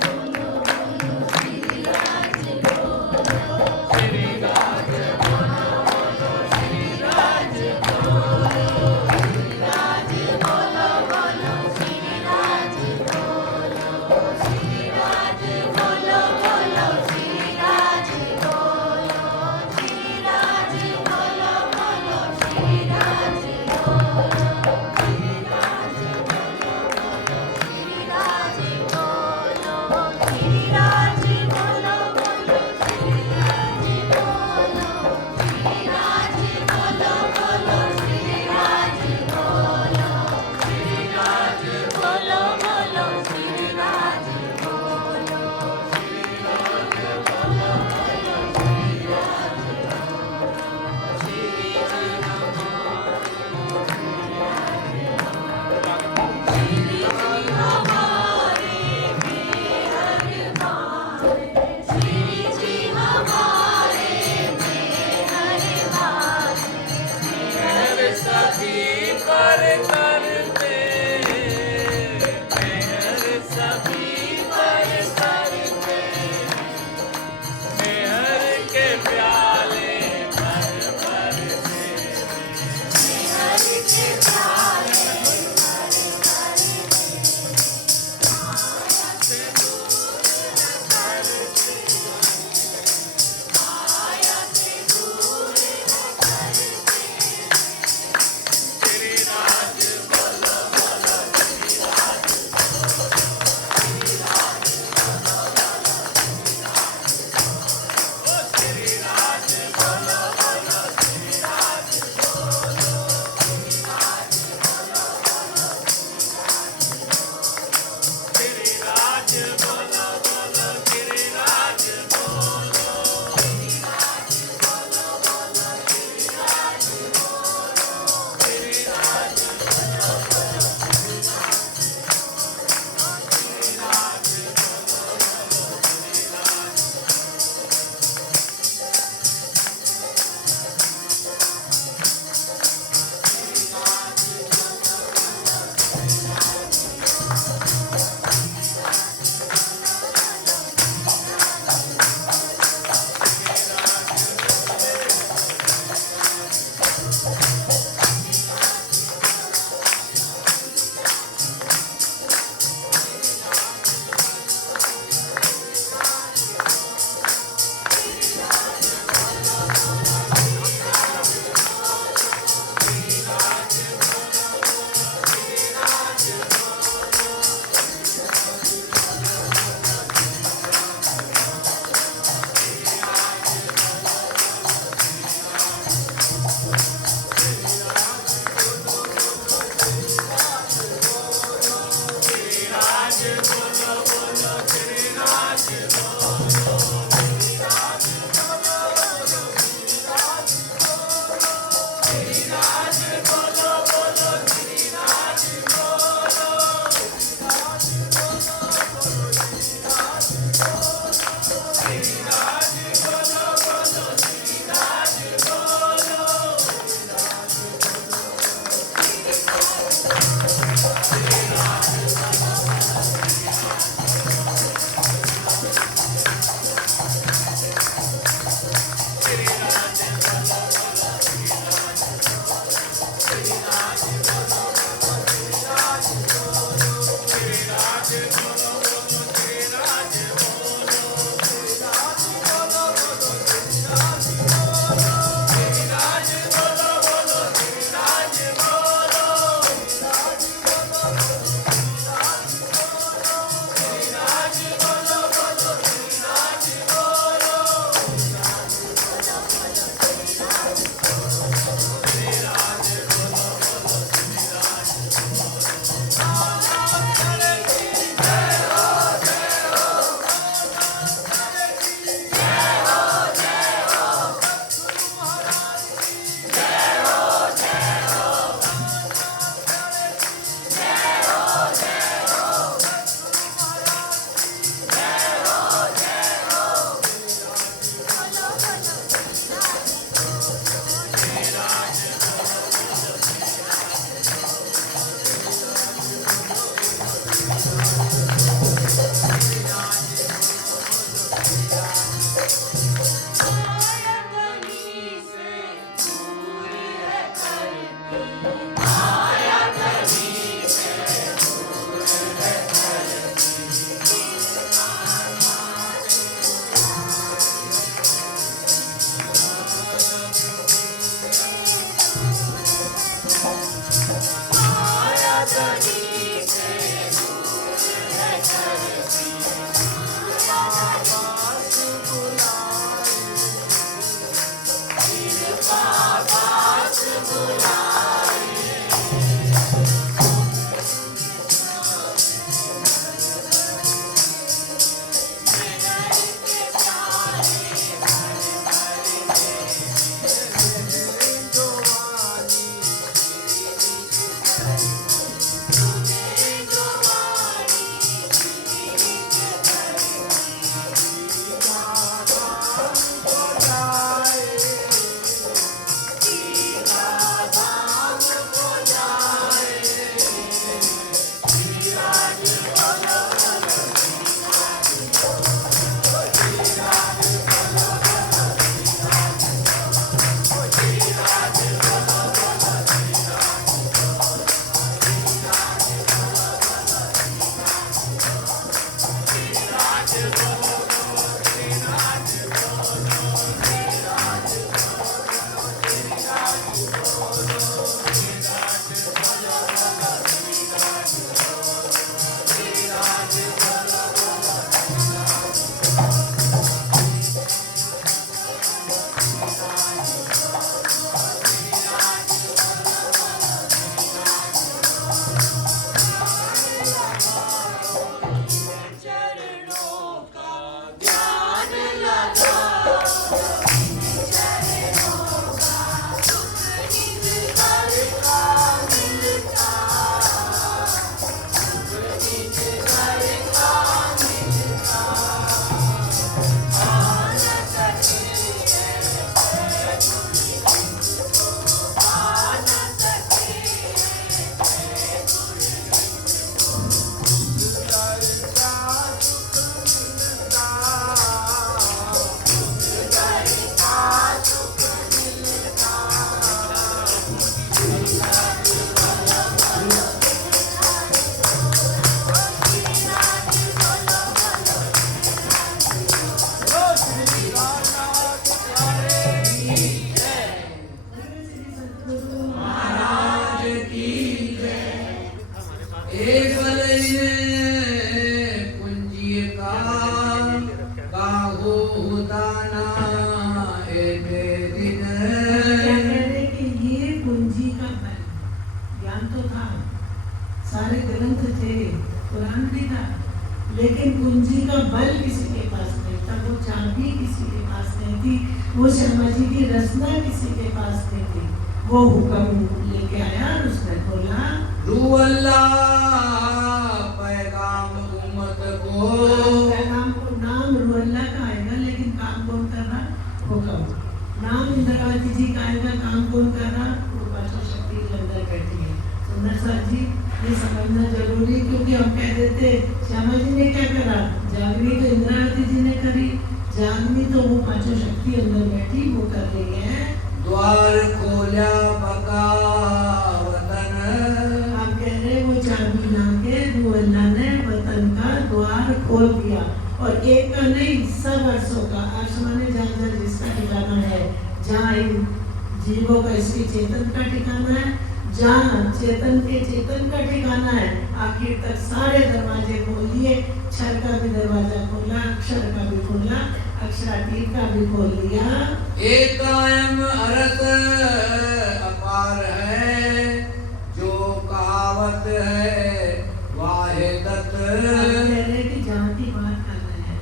बलवान भी था, लेकिन कुंजी का बल किसी के पास नहीं था, वो चाबी किसी के पास नहीं थी, वो श्यामा जी की रचना किसी के पास नहीं थी। वो हुक्म लेके आया और उसने बोला रूह अल्लाह पैगाम उम्मत को। पैगाम को नाम रूह अल्लाह का आएगा, लेकिन काम कौन कर रहा? हुक्म। नाम इंद्रावती जी का आएगा, काम कौन कर रहा? वो पांचों शक्ति के अंदर बैठी है। सुंदर साहब जी, ये समझना जरूरी, क्योंकि हम कह देते श्यामा जी ने क्या करा, जागनी तो इंद्रावती जी ने करी, जागनी तो वो पांचों शक्ति अंदर बैठी वो कर रही है। द्वार खोला बका वतन। आप कह रहे वो चाबी लाके वो अल्लाह ने वतन का द्वार खोल दिया, और एक का नहीं, सब अर्सों का। आसमाने जहाँ जहाँ जिसका ठिकाना है, जहाँ इन जीवों का, इसके चेतन का ठिकाना है, जहाँ चेतन के चेतन का ठिकाना है, आखिर तक सारे दरवाजे खोल दिए। क्षर का भी दरवाजा खोला, अक्षर का भी खोला, अक्षरातीत का भी खोल दिया। एक कायम अरस अपार है, जो कहावत है वाहिदत। कह रहे कि जहाँ की बात कर रहे हैं,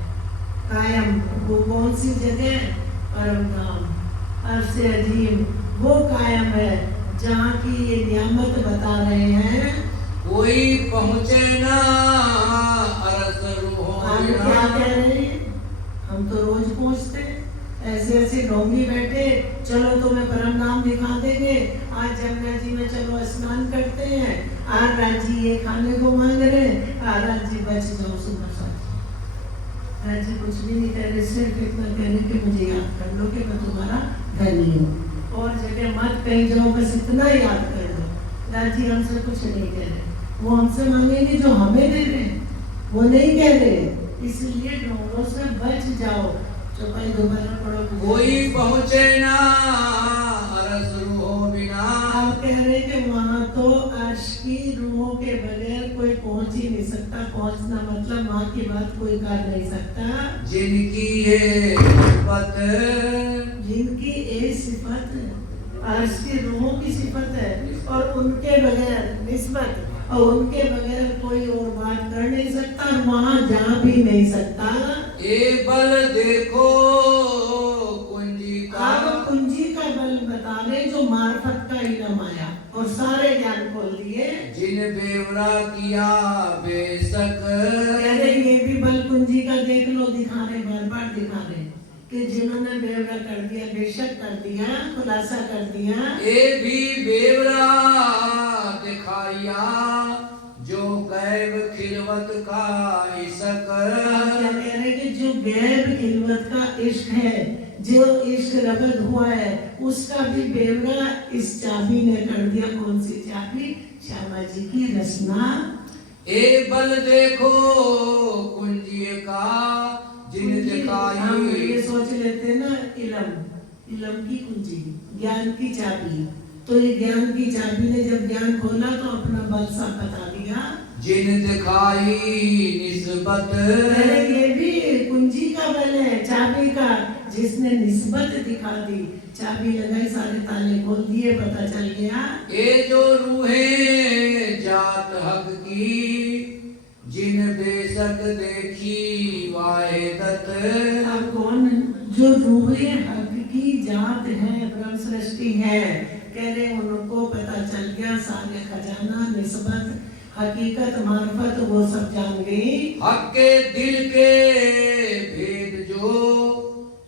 कायम वो कौन सी जगह? परम धाम, अर्श अजीम, वो कायम है जहाँ की ये नियामत बता रहे हैं। कोई पहुँचे ना अरस रूहों हम क्या कह रहे हैं? हम तो रोज पहुँचते, ऐसे ऐसे डोंगी बैठे, चलो तुम्हें परम नाम दिखा देंगे, आज जमुना जी में चलो स्नान करते हैं, आज राजी ये खाने को मांग रहे हैं, आज राजी बच जाओ। सुंदर साथी, राजी कुछ भी नहीं कह रहे, सिर्फ इतना कह रहे कि मुझे याद कर लो कि मैं तुम्हारा धनी हूँ, और जगह मत कहीं जाओ, बस इतना याद कर लो। राजी हमसे कुछ नहीं कह रहे, वो हमसे मांगेंगे जो हमें दे रहे हैं, वो नहीं कह रहे, इसलिए ढोंगों से बच जाओ। चौपाई दोबारा पढ़ो। कोई पहुँचे ना अरस रूहों बिना। आप कह रहे कि वहाँ तो अर्श की रूहों के बगैर कोई पहुँच ही नहीं सकता। पहुँचना मतलब वहाँ की बात कोई कर नहीं सकता। जिनकी ये सिफत, जिनकी ये सिफत अर्श की रूहों की सिफत है, और उनके बगैर निस्बत, और उनके बगैर कोई और बात कर नहीं सकता, और वहाँ जा भी नहीं सकता। ए बल देखो कुंजी का। आप कुंजी का बल बता रहे जो मार्फत का इल्म आया और सारे ज्ञान खोल दिए। जिन बेवरा किया बेशक। कह रहे ये भी बल कुंजी का देख लो, दिखा रहे, बार बार दिखा रहे कि जिन्होंने बेवरा कर दिया, बेशक कर दिया, खुलासा कर दिया। ए भी बेवरा दिखाया, जो गैब खिलवत का इशक। क्या कह रहे कि जो गैब खिलवत का इश्क है, जो इश्क रबत हुआ है, उसका भी बेवरा इस चाबी ने कर दिया। कौन सी चाबी? श्यामा जी की रचना। ए बल देखो कुंजी का, जिन हम दिखाई। ये सोच लेते ना, इलम की कुंजी, ज्ञान की चाबी। तो ये ज्ञान की चाबी ने जब ज्ञान खोला तो अपना बल सब बता दिया। जिन दिखाई निस्बत। ये भी कुंजी का बल है, चाबी का, जिसने निस्बत दिखा दी। चाबी लगाई, सारे ताले खोल दिए, पता चल गया। ए जो रूहें जात हक की, जिन बेशक देखी वाहिदत। अब कौन? जो रूहें हक की जात है, ब्रह्म सृष्टि है, कह रहे उनको पता चल गया, सारे खजाना, निस्बत, हकीकत, मार्फत वो सब जान गई। हक के दिल के भेद जो,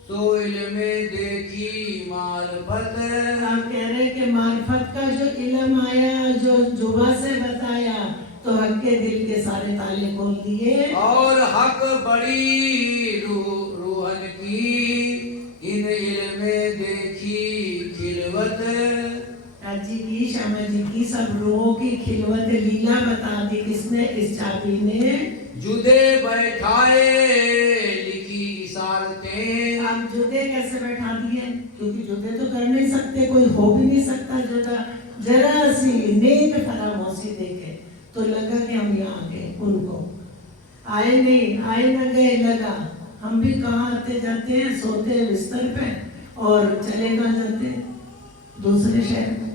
सो इल्मे देखी मार्फत। आप कह रहे कि मार्फत का जो इल्म आया, जो जुबा से बताया, तो हक के दिल के सारे ताले खोल दिए। और हक बड़ी रूहन की, इन इल्मे देखी खिलवत। राजी की, श्यामा जी की, सब रूहों की खिलवत लीला बता दी। किसने? इस चाबी ने। जुदे बैठाए लिखी इशारतें। आप जुदे कैसे बैठा दिए? क्योंकि जुदे तो कर नहीं सकते, कोई हो भी नहीं सकता जुदा। जरा सी नेक फरामोशी देखे तो लगा कि हम यहाँ गए, उनको आए नहीं, आए न गए लगा। हम भी कहाँ आते जाते हैं, सोते हैं बिस्तर पे और चले कहाँ जाते हैं? दूसरे शहर में।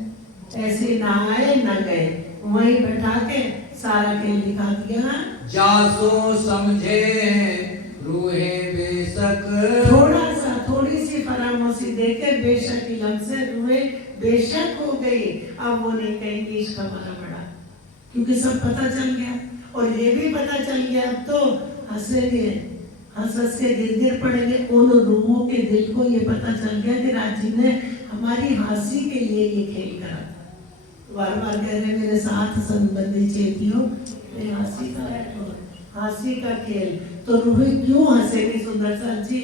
ऐसे ना आए न गए, वहीं बैठा के सारा खेल दिखा दिया। जासो समझे रूहे बेशक। थोड़ी सी फरामोशी देकर बेशक इलम से रूहे बेशक हो गई। अब वो नहीं कहेंगे इश्क हमारा बड़ा, क्योंकि सब पता चल गया। और ये भी पता चल गया अब तो हंसेंगे, हंस के गिर पड़ेंगे। उन रूहों के दिल को ये पता चल गया कि राजी ने हमारी हंसी के लिए ये खेल करा था। बार बार कह रहे मेरे साथ संबंधी चेतियों, हंसी का खेल। तो रूहें क्यों हंसेगी सुंदर सा जी?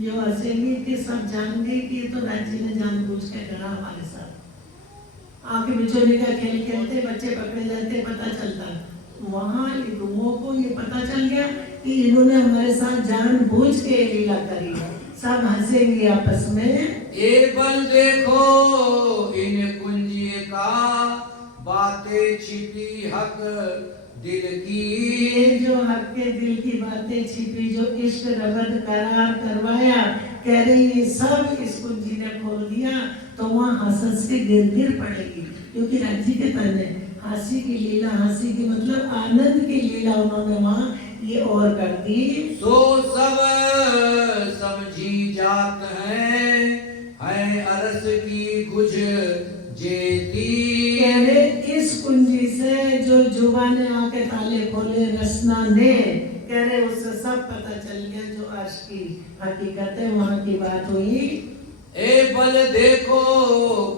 ये हंसेगी कि सब जान गए कि ये तो राजी ने जानबूझ के करा हमारे साथ। आंखें बिचौली का खेल खेलते बच्चे पकड़े जाते, पता चलता। वहां रूहों को ये पता चल गया कि इन्होंने हमारे साथ जानबूझ के लीला करी। सब हंसेंगे आपस में। ये बल देखो इन कुंजी का, बातें छिपी हक दिल की। ये जो हक के दिल की बातें छिपी, जो इश्क रबद करार करवाया, कह रही ये सब इस कुंजी ने खोल दिया। तो वहाँ हंस के गिर पड़ेगी, क्योंकि राजी के तन ने हंसी की लीला, हंसी की मतलब आनंद की लीला उन्होंने वहाँ ये और कर दी। सो सब समझी जात है अरस की गुज जेती। कह रहे इस कुंजी से जो जुबा ने आके ताले खोले रसना ने, कह रहे उससे सब पता चल गया जो अर्श की हकीकत है, वहाँ की बात हुई। ए बल देखो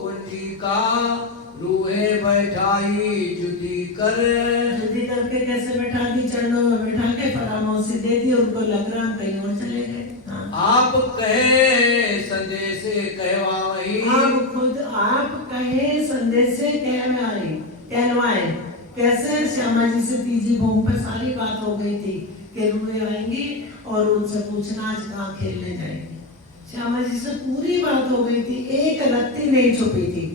कुंजी का, रूहे बैठाई जुदी करके कैसे बैठा दी? चरणों में बैठा के फरामोशी दे दी। उनको लग रहा कहीं और चले गए। आप कहे संदेशे कहवाई। आप खुद आप कहे संदेशे कहलवाए। कैसे? श्यामा जी से तीजी भूमि पर सारी बात हो गई थी कि रूहे आएंगी और उनसे पूछना आज कहाँ खेलने जाएंगे। श्यामा जी से पूरी बात हो गई थी, एक रत्ती नहीं छुपी थी।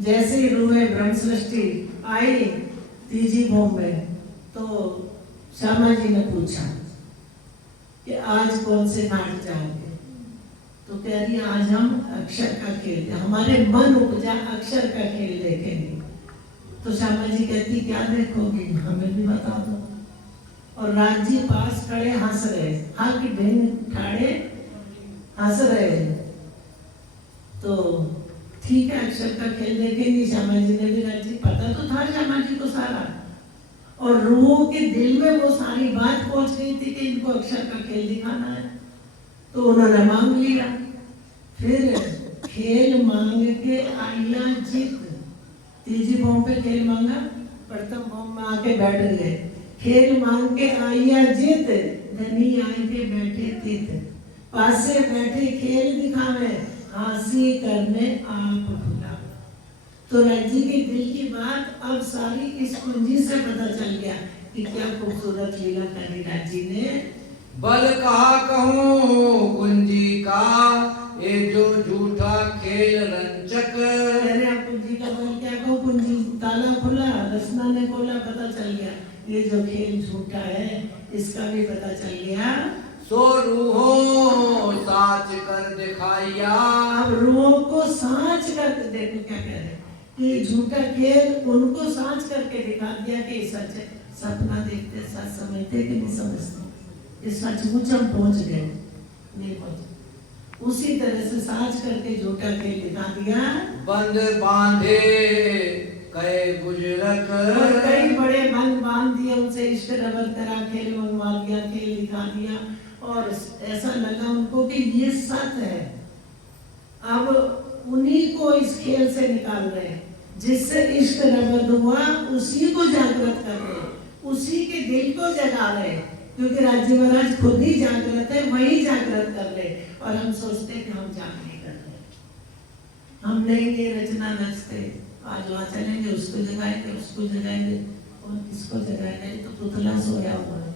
जैसे ही रूहे ब्रह्म सृष्टि आई तीजी भूमि में, तो श्यामा जी ने पूछा कि आज कौन से नाट जाओगे? तो कह रही आज हम अक्षर का खेल, हमारे मन उपजा अक्षर का खेल देखेंगे। तो श्यामा जी कहती क्या देखोगे? हमें भी बता दो। और राज जी पास खड़े हंस रहे, हक ढिंग ठाड़े हंस रहे। तो ठीक है अक्षर का खेल देखेंगे। श्यामा जी ने भी राजी, पता तो था श्यामा जी को सारा, और रूहों के दिल में वो सारी बात पहुंच गई थी कि इनको अक्षर का खेल दिखाना है। तो उन्होंने मांग लिया। फिर खेल मांग के आइया जीत, तीजी भूमि पे खेल मांगा, प्रथम भूमि में आके बैठ गए। खेल मांग के आइया जीत, धनी आए के बैठे तीत। पासे बैठे खेल दिखावे, हंसी करने आप भुला। तो राजी के दिल की बात अब सारी इस कुंजी से पता चल गया कि क्या खूबसूरत लीला करी राजी ने। बल कहा कहूँ कुंजी का, ये जो झूठा खेल रंचक। अरे आप कुंजी का बल क्या कहूँ? कुंजी ताला खुला, रसना ने खोला, पता चल गया ये जो खेल झूठा है, इसका भी पता चल गया। सो रूहों साच कर दिखाइया। अब रूहों को सांच कर देखो क्या कह रहे कि झूठा खेल उनको सांच करके दिखा दिया कि सच है। सपना देखते सच समझते कि नहीं समझते, ये सचमुच हम पहुंच गए नहीं पहुंचे। उसी तरह से सांच करके झूठा खेल दिखा दिया। बंद बांधे कई गुजरक, और कई बड़े बंद बांध दिए, उनसे इश्क रबत करा, खेल मनवा दिया, खेल दिखा दिया। और ऐसा लगा उनको कि ये सत है। अब उन्हीं को इस खेल से निकाल रहे हैं, जिससे इश्क रबत हुआ उसी को जागृत कर रहे हैं, उसी के दिल को जगा रहे हैं। क्योंकि राज्य महाराज खुद ही जागृत है, वही जागृत कर रहे। और हम सोचते कि हम जाग नहीं कर रहे, हम नहीं रचना नचते, आज वहाँ चलेंगे, उसको जगाएंगे, उसको जगाएंगे, और किसको जगाएंगे? तो पुतला सोया हुआ है।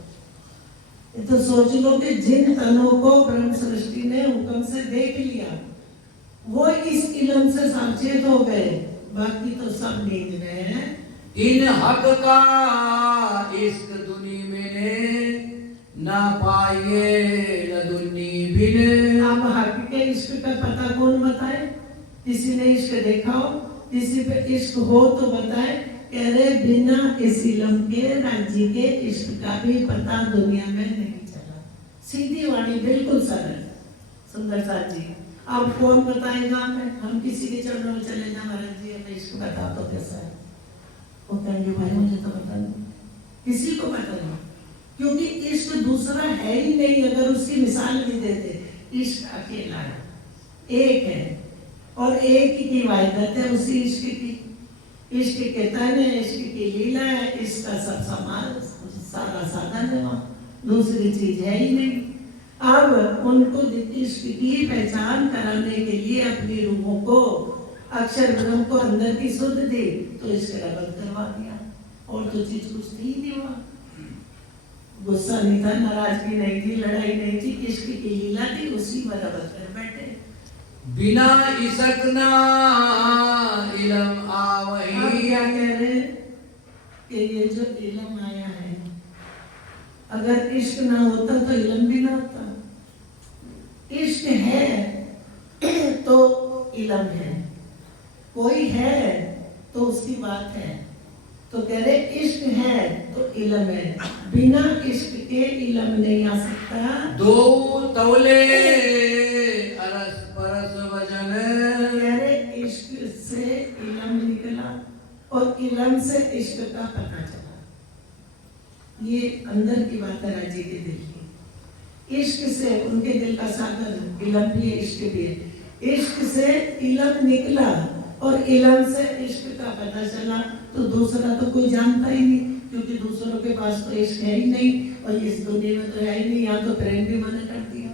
ये तो सोच लो कि जिन तनों को ब्रह्म सृष्टि ने हुक्म से देख लिया, वो इस इल्म से साचेत हो गए, बाकी तो सब नींद में है। इन हक का इश्क दुनी में ना पाए न दुनी बिन। अब हक के इश्क का पता कौन बताए? किसी ने इश्क देखा हो, किसी पे इश्क हो तो बताए। कह रहे बिना इस इलम के राज्य के इष्ट का भी पता दुनिया में नहीं चला। सीधी वाणी, बिल्कुल सरल। सुंदर साथ जी, अब कौन बताएगा हमें? हम किसी के चरणों में चले जाए, महाराज जी हमें इश्क बता तो कैसा है? वो कहेंगे भाई मुझे तो पता नहीं, किसी को पता नहीं, क्योंकि इश्क दूसरा है ही नहीं। अगर उसकी मिसाल भी देते, इश्क अकेला है, एक है, और एक की वाहिदत है उसी इश्क की। इश्क के तन है, इश्क की लीला है, इसका सब सामान सारा साधन है, वहाँ दूसरी चीज है ही नहीं। अब उनको इश्क की पहचान कराने के लिए अपनी रूहों को, अक्षर ब्रह्म को अंदर की शुद्ध दी, तो इसके रबत करवा दिया, और तो चीज कुछ थी नहीं। हुआ गुस्सा नहीं था, नाराजगी नहीं थी, लड़ाई नहीं थी, इश्क की लीला थी, उसी में रबत कर बैठे। बिना इश्क ना इलम आवही। अब क्या कह रहे कि ये जो इलम आया है, अगर इश्क ना होता तो इलम भी ना होता। इश्क है तो इलम है, कोई है तो उसकी बात है। तो कह रहे इश्क है तो इलम है, बिना इश्क के इलम नहीं आ सकता। दो तौले अरस परस वजन। कह रहे इश्क से इलम निकला और इलम से इश्क का पता चला। ये अंदर की बात है राजी के दिल की। इश्क से उनके दिल का सागर, इलम भी है, इश्क भी है। इश्क से इलम निकला और इलम से इश्क का पता चला, तो दूसरा तो कोई जानता ही नहीं, क्योंकि दूसरों के पास तो इश्क है ही नहीं, और इस दुनिया में तो है ही नहीं। यहाँ तो प्रेम भी मना कर दिया।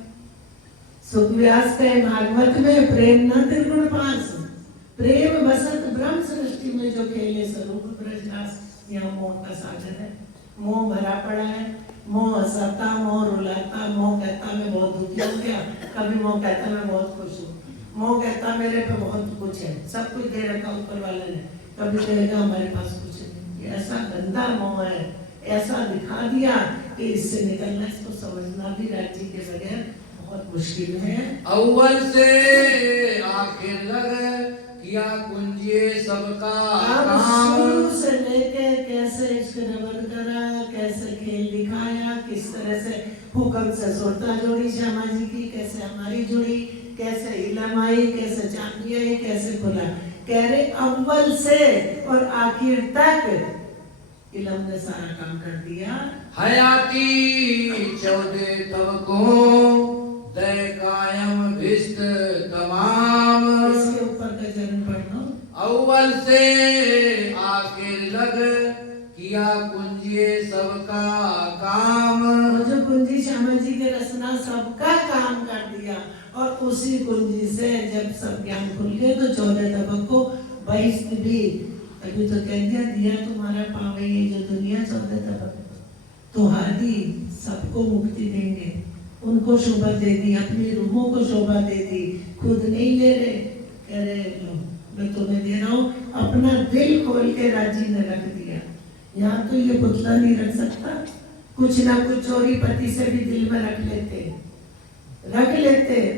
सुखव्यास के भागवत में प्रेम न निर्गुण पास, प्रेम बसत ब्रह्म सृष्टि में जो खेले स्वरूप ब्रजदास। यहाँ मोह का सागर है, मोह भरा पड़ा है। मोह हंसाता, मोह रुलाता, मोह कहता मैं बहुत दुखी हो गया, कभी मोह कहता मैं बहुत खुश हूँ, मोह कहता मेरे पे बहुत कुछ है, सब कुछ दे रखा ऊपर वाले ने, कभी कहेगा हमारे पास कुछ नहीं। ऐसा गंदा मोह है, ऐसा दिखा दिया कि इससे निकलना, इसको समझना भी राज्य के बगैर बहुत मुश्किल है। अव्वल से आखिर लग किया कुंजिए सबका काम। शुरू से लेके कैसे इश्क रबत करा, कैसे खेल दिखाया, किस तरह से हुक्म से सुरता जोड़ी श्यामा जी की, कैसे हमारी जुड़ी, कैसे इलम आई, कैसे चांदी आई, कैसे खुला। कह रहे अव्वल से और आखिर तक इलम ने सारा काम कर दिया। हयाती 14 तब को दय कायम भिष्ट तमाम। इसके ऊपर का चरण पढ़ लो। अव्वल से आखिर लग किया कुंजिए सबका काम। और जो कुंजी श्यामा जी के रचना सबका काम कर दिया, और उसी कुंजी से जब सब ज्ञान खुल गए तो 14 तबक को 22 भी, अभी तो कह दिया तुम्हारा पावे ये जो दुनिया 14 तबक तो हादी सबको मुक्ति देंगे। उनको शोभा दे दी, अपनी रूहों को शोभा दे दी, खुद नहीं ले रहे, कह रहे लो मैं तुम्हें दे रहा हूँ। अपना दिल खोल के राजी ने रख दिया। यहाँ तो ये पुतला नहीं रख सकता, कुछ ना कुछ चोरी पति से भी दिल में रख लेते,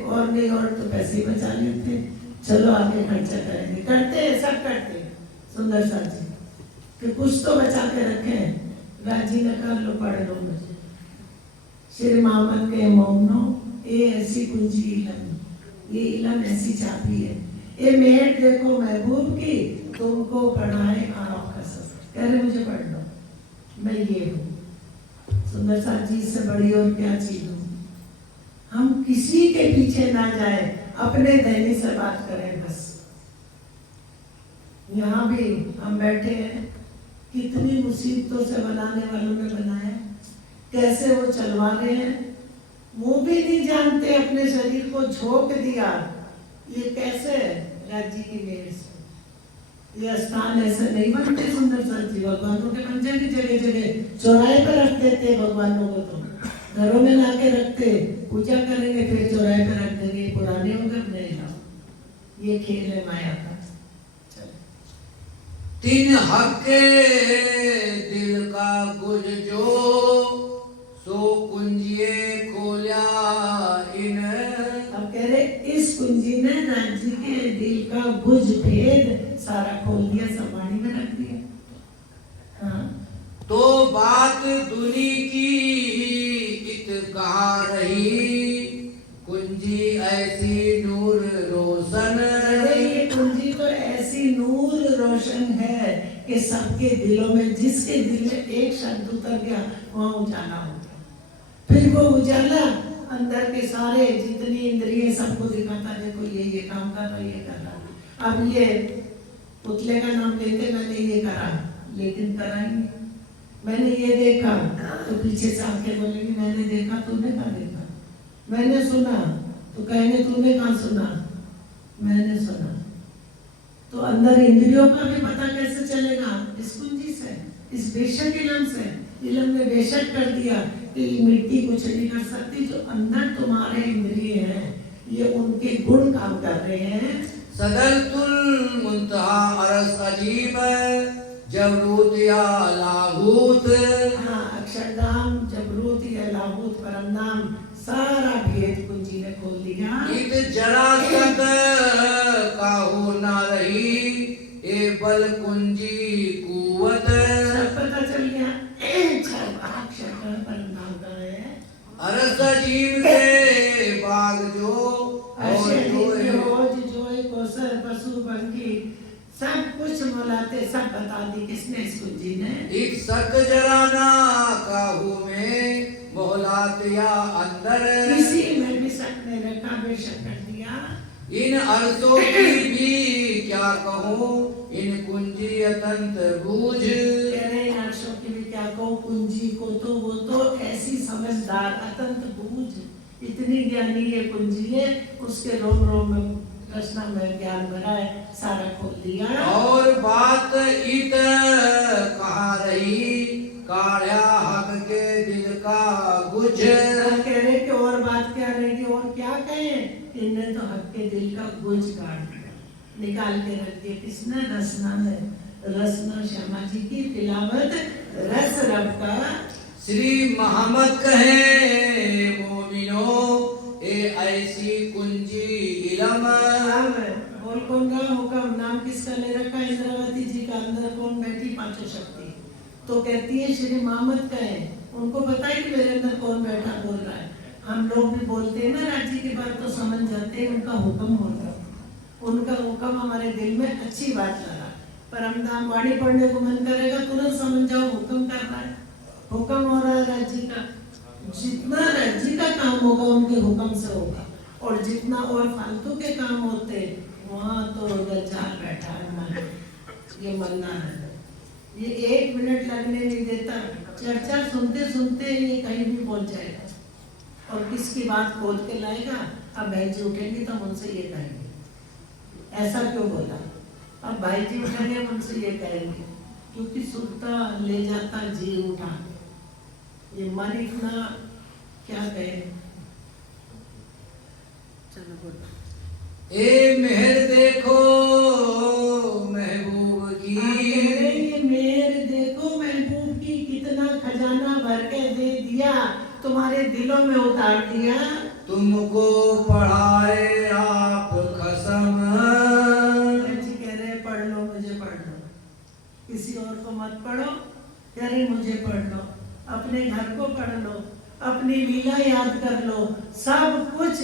और नहीं और तो पैसे बचा लेते, चलो आगे खर्चा करेंगे, करते सब करते। सुंदर साथ जी कि कुछ तो बचा के रखे। राजी ने कर लो, पढ़ लो मुझे। श्री मामन के मोमनो ये ऐसी कुंजी इलम, ये इलम ऐसी चाबी है, ये मेहर देखो महबूब की, तुमको पढ़ाए आपका सब। कह रहे मुझे पढ़ लो, मैं ये हूँ। सुंदर साथ जी से बड़ी और क्या चीज हूँ। हम किसी के पीछे ना जाए, अपने दैनी से बात करें बस। यहाँ भी हम बैठे हैं, कितनी मुसीबतों से बनाने वालों ने बनाया, कैसे वो चलवा रहे हैं, वो भी नहीं जानते, अपने शरीर को झोंक दिया। ये कैसे? राज्य की मेहर से। ये स्थान ऐसे नहीं बनते सुंदर साथ जी, भगवानों के बन जाएंगे जगह जगह। चौराहे पर रख देते भगवानों को, तो घरों में ला के रखते, पूजा करेंगे, फिर चौराहे पर रख देंगे, पुराने होंगे नहीं लाओ। ये खेल है माया का। तीन हक्के दिल का गुज जो सो कुंजिए खोल्या इन। अब कह रहे इस कुंजी ने राज्य के दिल का गुज भेद सारा खोल दिया, सब वाणी में रख दिया। हाँ तो बात दुनी की इत कहाँ रही, कुंजी ऐसी नूर रोशन अरे ये कुंजी तो ऐसी नूर रोशन है कि सबके दिलों में, जिसके दिल में एक शब्द उतर गया वहाँ उजाला हो गया। फिर वो उजाला अंदर के सारे जितनी इंद्रिय सबको दिखाता, देखो ये काम कर रहा, ये कर रहा। अब ये पुतले का नाम लेते, मैंने ये करा, लेकिन करा ही नहीं। मैंने ये देखा तो पीछे से आके बोलेगी मैंने देखा, तूने कहा देखा? मैंने सुना तो कहेंगे तूने कहाँ सुना? मैंने सुना। तो अंदर इंद्रियों का भी पता कैसे चलेगा? इस कुंजी से, इस बेशक इलम से। इलम ने बेशक कर दिया कि मिट्टी कुछ नहीं कर सकती। जो अंदर तुम्हारे इंद्रिय हैं ये उनके गुण काम कर रहे हैं। सदलतुल मुंतहा अरस अजीब जबरूत या लाहूत। हाँ, अक्षरधाम, जबरूत या लाहूत, परम नाम, सारा भेद कुंजी ने खोल दिया। इत जरा सत काहू ना रही, ए बल कुंजी कुवत। सब पता चल गया। अक्षर का परम नाम का है। अरस अजीब के बाग जो पशु पंखी सब कुछ मोलाते, सब बता दी किसने? इस कुंजी ने। एक सक जराना काहू में मोहलात या अंदर, इसी में भी शक ने रखा, बेशक कर दिया। इन अरसों की भी क्या कहूँ, इन कुंजी अतंत बूझ। कह रहे इन अर्शों की भी क्या कहूँ, कुंजी को तो वो तो ऐसी समझदार, अतंत बूझ, इतनी ज्ञानी ये कुंजी है, उसके रोम रोम में रचना में ज्ञान भरा है, सारा खोल दिया। और बात इत कहाँ रही, काढ़ा हक के दिल का गुझ। कह रहे कि और बात क्या रहेगी, और क्या कहें? इनने तो हक के दिल का गुझ काट दिया, निकाल के रख दिया। किसने? रसना ने। रसना श्यामा जी की तिलावत, रस रब का। श्री मोहम्मद कहे मोमिनो, ए ऐसी कुंजी इलम। बोल कौन रहा? हुक्म। नाम किसका ले रखा? इंद्रावती जी का। अंदर कौन बैठी? पांचों शक्ति। तो कहती है श्री मोहम्मद कहे, उनको पता है कि मेरे अंदर कौन बैठा बोल रहा है। हम लोग भी बोलते हैं ना राज्य की बात, तो समझ जाते हैं उनका हुक्म होता है। उनका हुक्म हमारे दिल में अच्छी बात लगा। परमधाम वाणी पढ़ने को मन करेगा, तुरंत समझ जाओ हुक्म कर रहा है, हुक्म हो रहा है राज्य का। जितना राज्य का काम होगा उनके हुक्म से होगा, और जितना और फालतू के काम होते वहाँ तो गलचार बैठा है मन, ये मन्ना है। ये 1 मिनट लगने नहीं देता। चर्चा सुनते सुनते ये कहीं भी पहुंच जाएगा, और किसकी बात खोद के लाएगा। अब बहन जी उठेंगी तो हम उनसे ये कहेंगे ऐसा क्यों बोला, अब भाई जी उठेंगे हम उनसे ये कहेंगे, क्योंकि सुनता ले जाता जी उठा। ये मन इतना क्या कहे। चलो बोलो। ए मेहर देखो महबूब की, ये मेहर देखो महबूब की, कितना खजाना भर के दे दिया, तुम्हारे दिलों में उतार दिया। तुमको पढ़ाए आप कसम। जी कह रहे पढ़ लो, मुझे पढ़ लो, किसी और को मत पढ़ो। कह रहे मुझे पढ़ लो, अपने घर को पढ़ लो, अपनी लीला याद कर लो। सब कुछ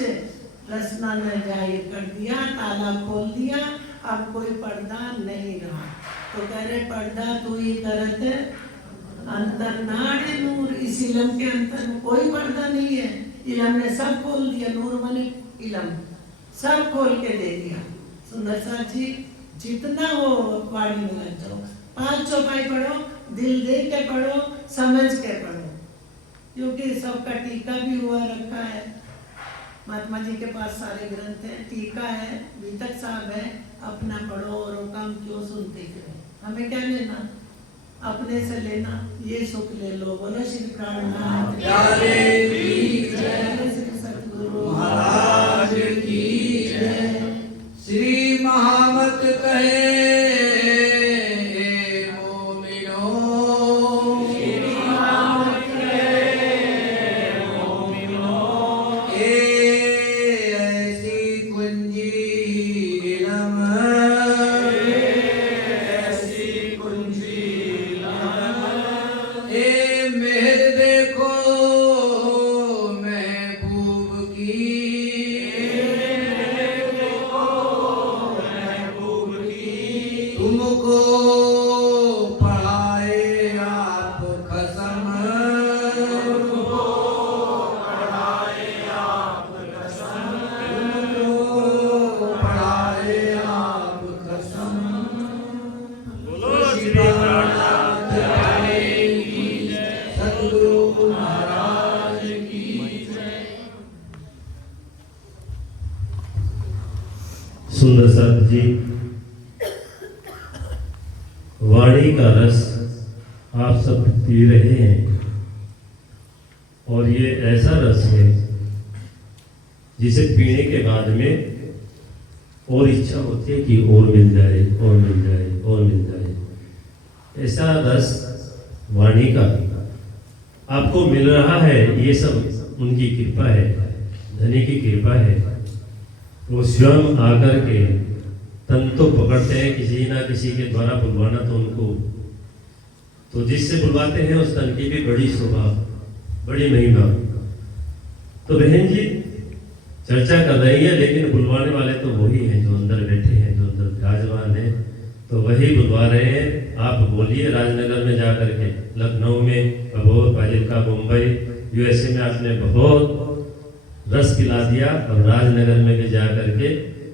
रसना ने जाहिर कर दिया, ताला खोल दिया। अब कोई पर्दा नहीं रहा। तो कह रहे पर्दा तू ही करत अंतर नाड़े नूर। इस इलम के अंतर में कोई पर्दा नहीं है। इलम ने सब खोल दिया। नूर माने इलम, सब खोल के दे दिया। सुंदर साथ जी जितना हो वाणी में लग जाओ। 5 चौपाई पढ़ो, दिल दे के पढ़ो, समझ के पढ़ो, क्योंकि सबका टीका भी हुआ रखा है। महात्मा जी के पास सारे ग्रंथ हैं, टीका है, बीतक साहब है। अपना पढ़ो और काम क्यों सुनते फिरो। हमें क्या लेना, अपने से लेना। ये सुख ले लो। बोलो श्री प्राणनाथ की जय, श्री सतगुरु महाराज की जय। श्री महामत कहे तुमको पढ़ाए आप कसम, तुमको पढ़ाए आप कसम, तुमको पढ़ाए आप कसम। बोलो श्री प्राणनाथ की सद्गुरु महाराज की जय। सुंदर साथ जी, वाणी का रस आप सब पी रहे हैं और ये ऐसा रस है जिसे पीने के बाद में और इच्छा होती है कि और मिल जाए और मिल जाए और मिल जाए। ऐसा रस वाणी का आपको मिल रहा है, ये सब उनकी कृपा है, धनी की कृपा है। वो स्वयं आकर के तन तो पकड़ते हैं, किसी ना किसी के द्वारा बुलवाना तो उनको, तो जिससे बुलवाते हैं उस तन की भी बड़ी शोभा, बड़ी महिमा। तो बहन जी चर्चा कर रही है, लेकिन बुलवाने वाले तो वही हैं जो अंदर बैठे हैं, जो अंदर विराजमान हैं, तो वही बुलवा रहे हैं। आप बोलिए राजनगर में जा करके, लखनऊ में, अबोहर, फाजिल्का, मुंबई, यूएसए में आपने बहुत रस पिला दिया, और राजनगर में भी जा करके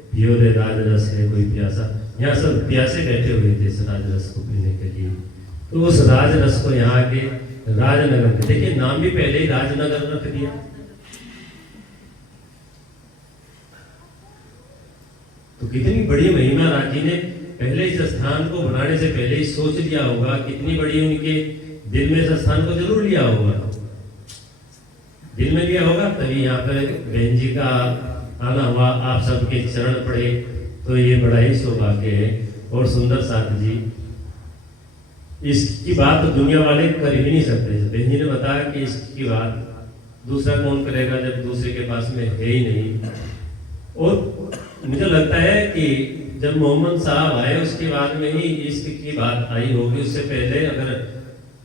प्योरे राजरस है कोई प्यासा। यहाँ सब प्यासे बैठे हुए थे इस राजरस को पीने के लिए, तो उस राजरस को यहाँ के राजनगर में, देखिए नाम भी पहले ही राजनगर रख दिया। तो कितनी बड़ी महिमा राज जी ने पहले इस स्थान को बनाने से पहले ही सोच लिया होगा, कितनी बड़ी उनके दिल में इस स्थान को जरूर लिया होगा, दिल में लिया होगा, तभी यहाँ पर बहन जी का आना हुआ, आप सबके चरण पड़े, तो ये बड़ा ही सौभाग्य है। और सुंदर साथ जी, इसकी बात तो दुनिया वाले कर ही नहीं सकते। बहन जी ने बताया कि इसकी बात दूसरा कौन करेगा जब दूसरे के पास में है ही नहीं। और मुझे लगता है कि जब मोहम्मद साहब आए उसके बाद में ही इश्क की बात आई होगी। उससे पहले अगर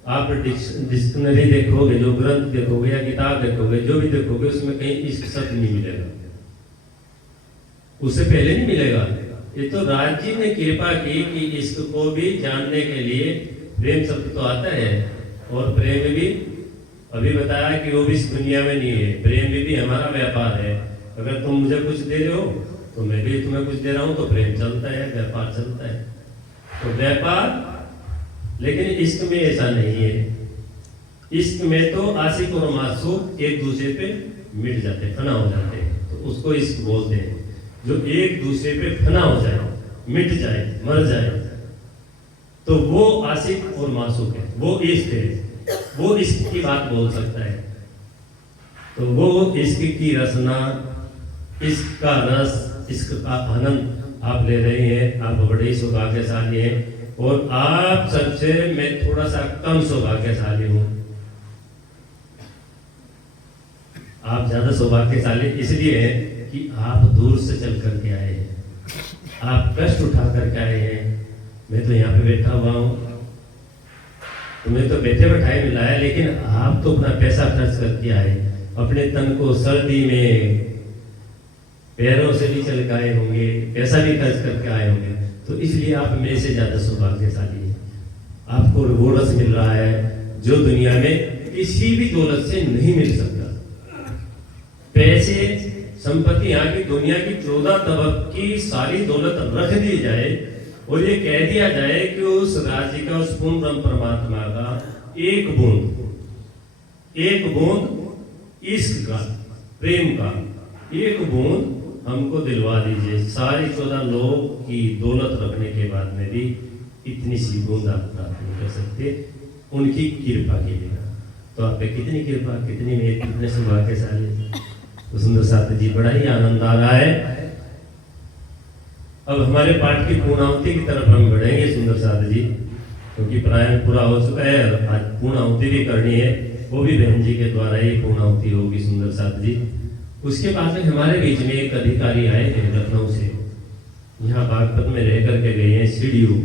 आप डिक्शनरी देखोगे, जो ग्रंथ देखोगे या किताब देखोगे, जो भी देखोगे, उसमें कहीं इश्क शब्द नहीं मिलेगा, उससे पहले नहीं मिलेगा। ये तो राज जी ने कृपा की कि इश्क को भी जानने के लिए प्रेम शब्द तो आता है, और प्रेम भी अभी बताया कि वो भी इस दुनिया में नहीं है। प्रेम भी हमारा व्यापार है, अगर तुम मुझे कुछ दे रहे हो तो मैं भी तुम्हें कुछ दे रहा हूँ, तो प्रेम चलता है, व्यापार चलता है। तो व्यापार, लेकिन इश्क में ऐसा नहीं है। इश्क में तो आशिक और मासूक एक दूसरे पे मिट जाते, फना हो जाते हैं, तो उसको इश्क बोलते हैं। जो एक दूसरे पे फना हो जाए, मिट जाए, मर जाए, तो वो आशिक और मासूक है, वो इश्क है, वो इश्क की बात बोल सकता है। तो वो इश्क की रसना, इश्क का रस, इश्क का आनंद आप ले रहे हैं। आप बड़े ही सौभाग्यशाली हैं, और आप सबसे मैं थोड़ा सा कम सौभाग्यशाली हूं। आप ज्यादा सौभाग्यशाली इसलिए हैं कि आप दूर से चल करके आए हैं, आप कष्ट उठा करके आए हैं। मैं तो यहाँ पे बैठा हुआ हूँ, तुम्हें तो बैठे बैठाए मिला है, लेकिन आप तो अपना पैसा खर्च करके आए, अपने तन को सर्दी में पैरों से भी चल के आए होंगे, पैसा भी खर्च करके आए होंगे, तो इसलिए आप मेरे से ज्यादा सौभाग्यशाली हैं। आपको वो रस मिल रहा है जो दुनिया में किसी भी दौलत से नहीं मिल सकता। पैसे, संपत्ति, यहाँ की दुनिया की 14 तबक की सारी दौलत रख दी जाए और ये कह दिया जाए कि उस राज्य का, उस पूर्ण ब्रह्म परमात्मा का एक बूंद इश्क का, प्रेम का एक बूंद हमको दिलवा दीजिए। सारी 14 लोगों की दौलत रखने के बाद में भी इतनी सी बूंद आप प्राप्त नहीं कर सकते, उनकी कृपा के बिना। तो आप पे कितनी कृपा, कितनी मेहनत, कितने सौभाग्यशाली। तो सुंदर साथ जी, बड़ा ही आनंद आ रहा है। अब हमारे पाठ की पूर्णाहुति की तरफ हम बढ़ेंगे सुंदर साथ जी, क्योंकि प्रायण पूरा हो चुका है और आज पूर्णाहुति भी करनी है, वो भी बहन जी के द्वारा ही पूर्णाहुति होगी सुंदर साथ जी। उसके बाद में हमारे बीच में एक अधिकारी आए थे लखनऊ से, यहाँ बागपत में रह करके गए हैं सीडीओ,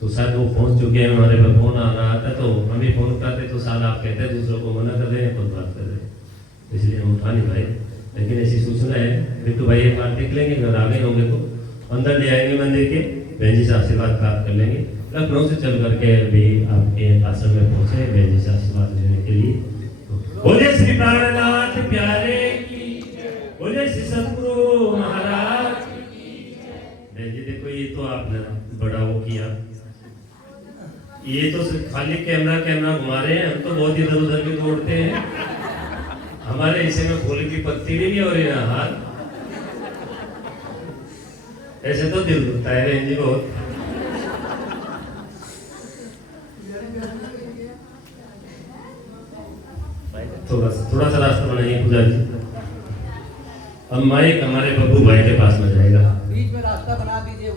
तो शायद वो पहुंच चुके हैं। हमारे पास फोन आ रहा था, तो हमें फोन करते तो शायद आप कहते हैं दूसरों को मना कर रहे हैं, खुद बात कर रहे हैं, इसलिए हम उठा नहीं पाए। लेकिन ऐसी सूचना है, बिट्टू भाई एक बार देख लेंगे, अगर आ गए होंगे तो अंदर ले आएंगे मंदिर के। बहन जी से आशीर्वाद प्राप्त कर लेंगे। लखनऊ से चल करके अभी आपके आश्रम में पहुंचे बहन जी से आशीर्वाद लेने के लिए। बोले श्री प्राणनाथ प्यारे की, बोले श्री सतगुरु महाराज। बहन जी देखो ये तो आपने बड़ा वो किया, ये तो सिर्फ खाली कैमरा कैमरा घुमा रहे हैं, हम तो बहुत इधर उधर भी दौड़ते हैं। हमारे हिस्से में फूल की पत्ती भी नहीं हो रही है हाथ। ऐसे तो दिल दुखता है बहन जी बहुत। थोड़ा सा रास्ता बनाइए पूजा जी। अब माइक हमारे बब्बू भाई के पास में जाएगा। बीच में रास्ता बना दीजिए।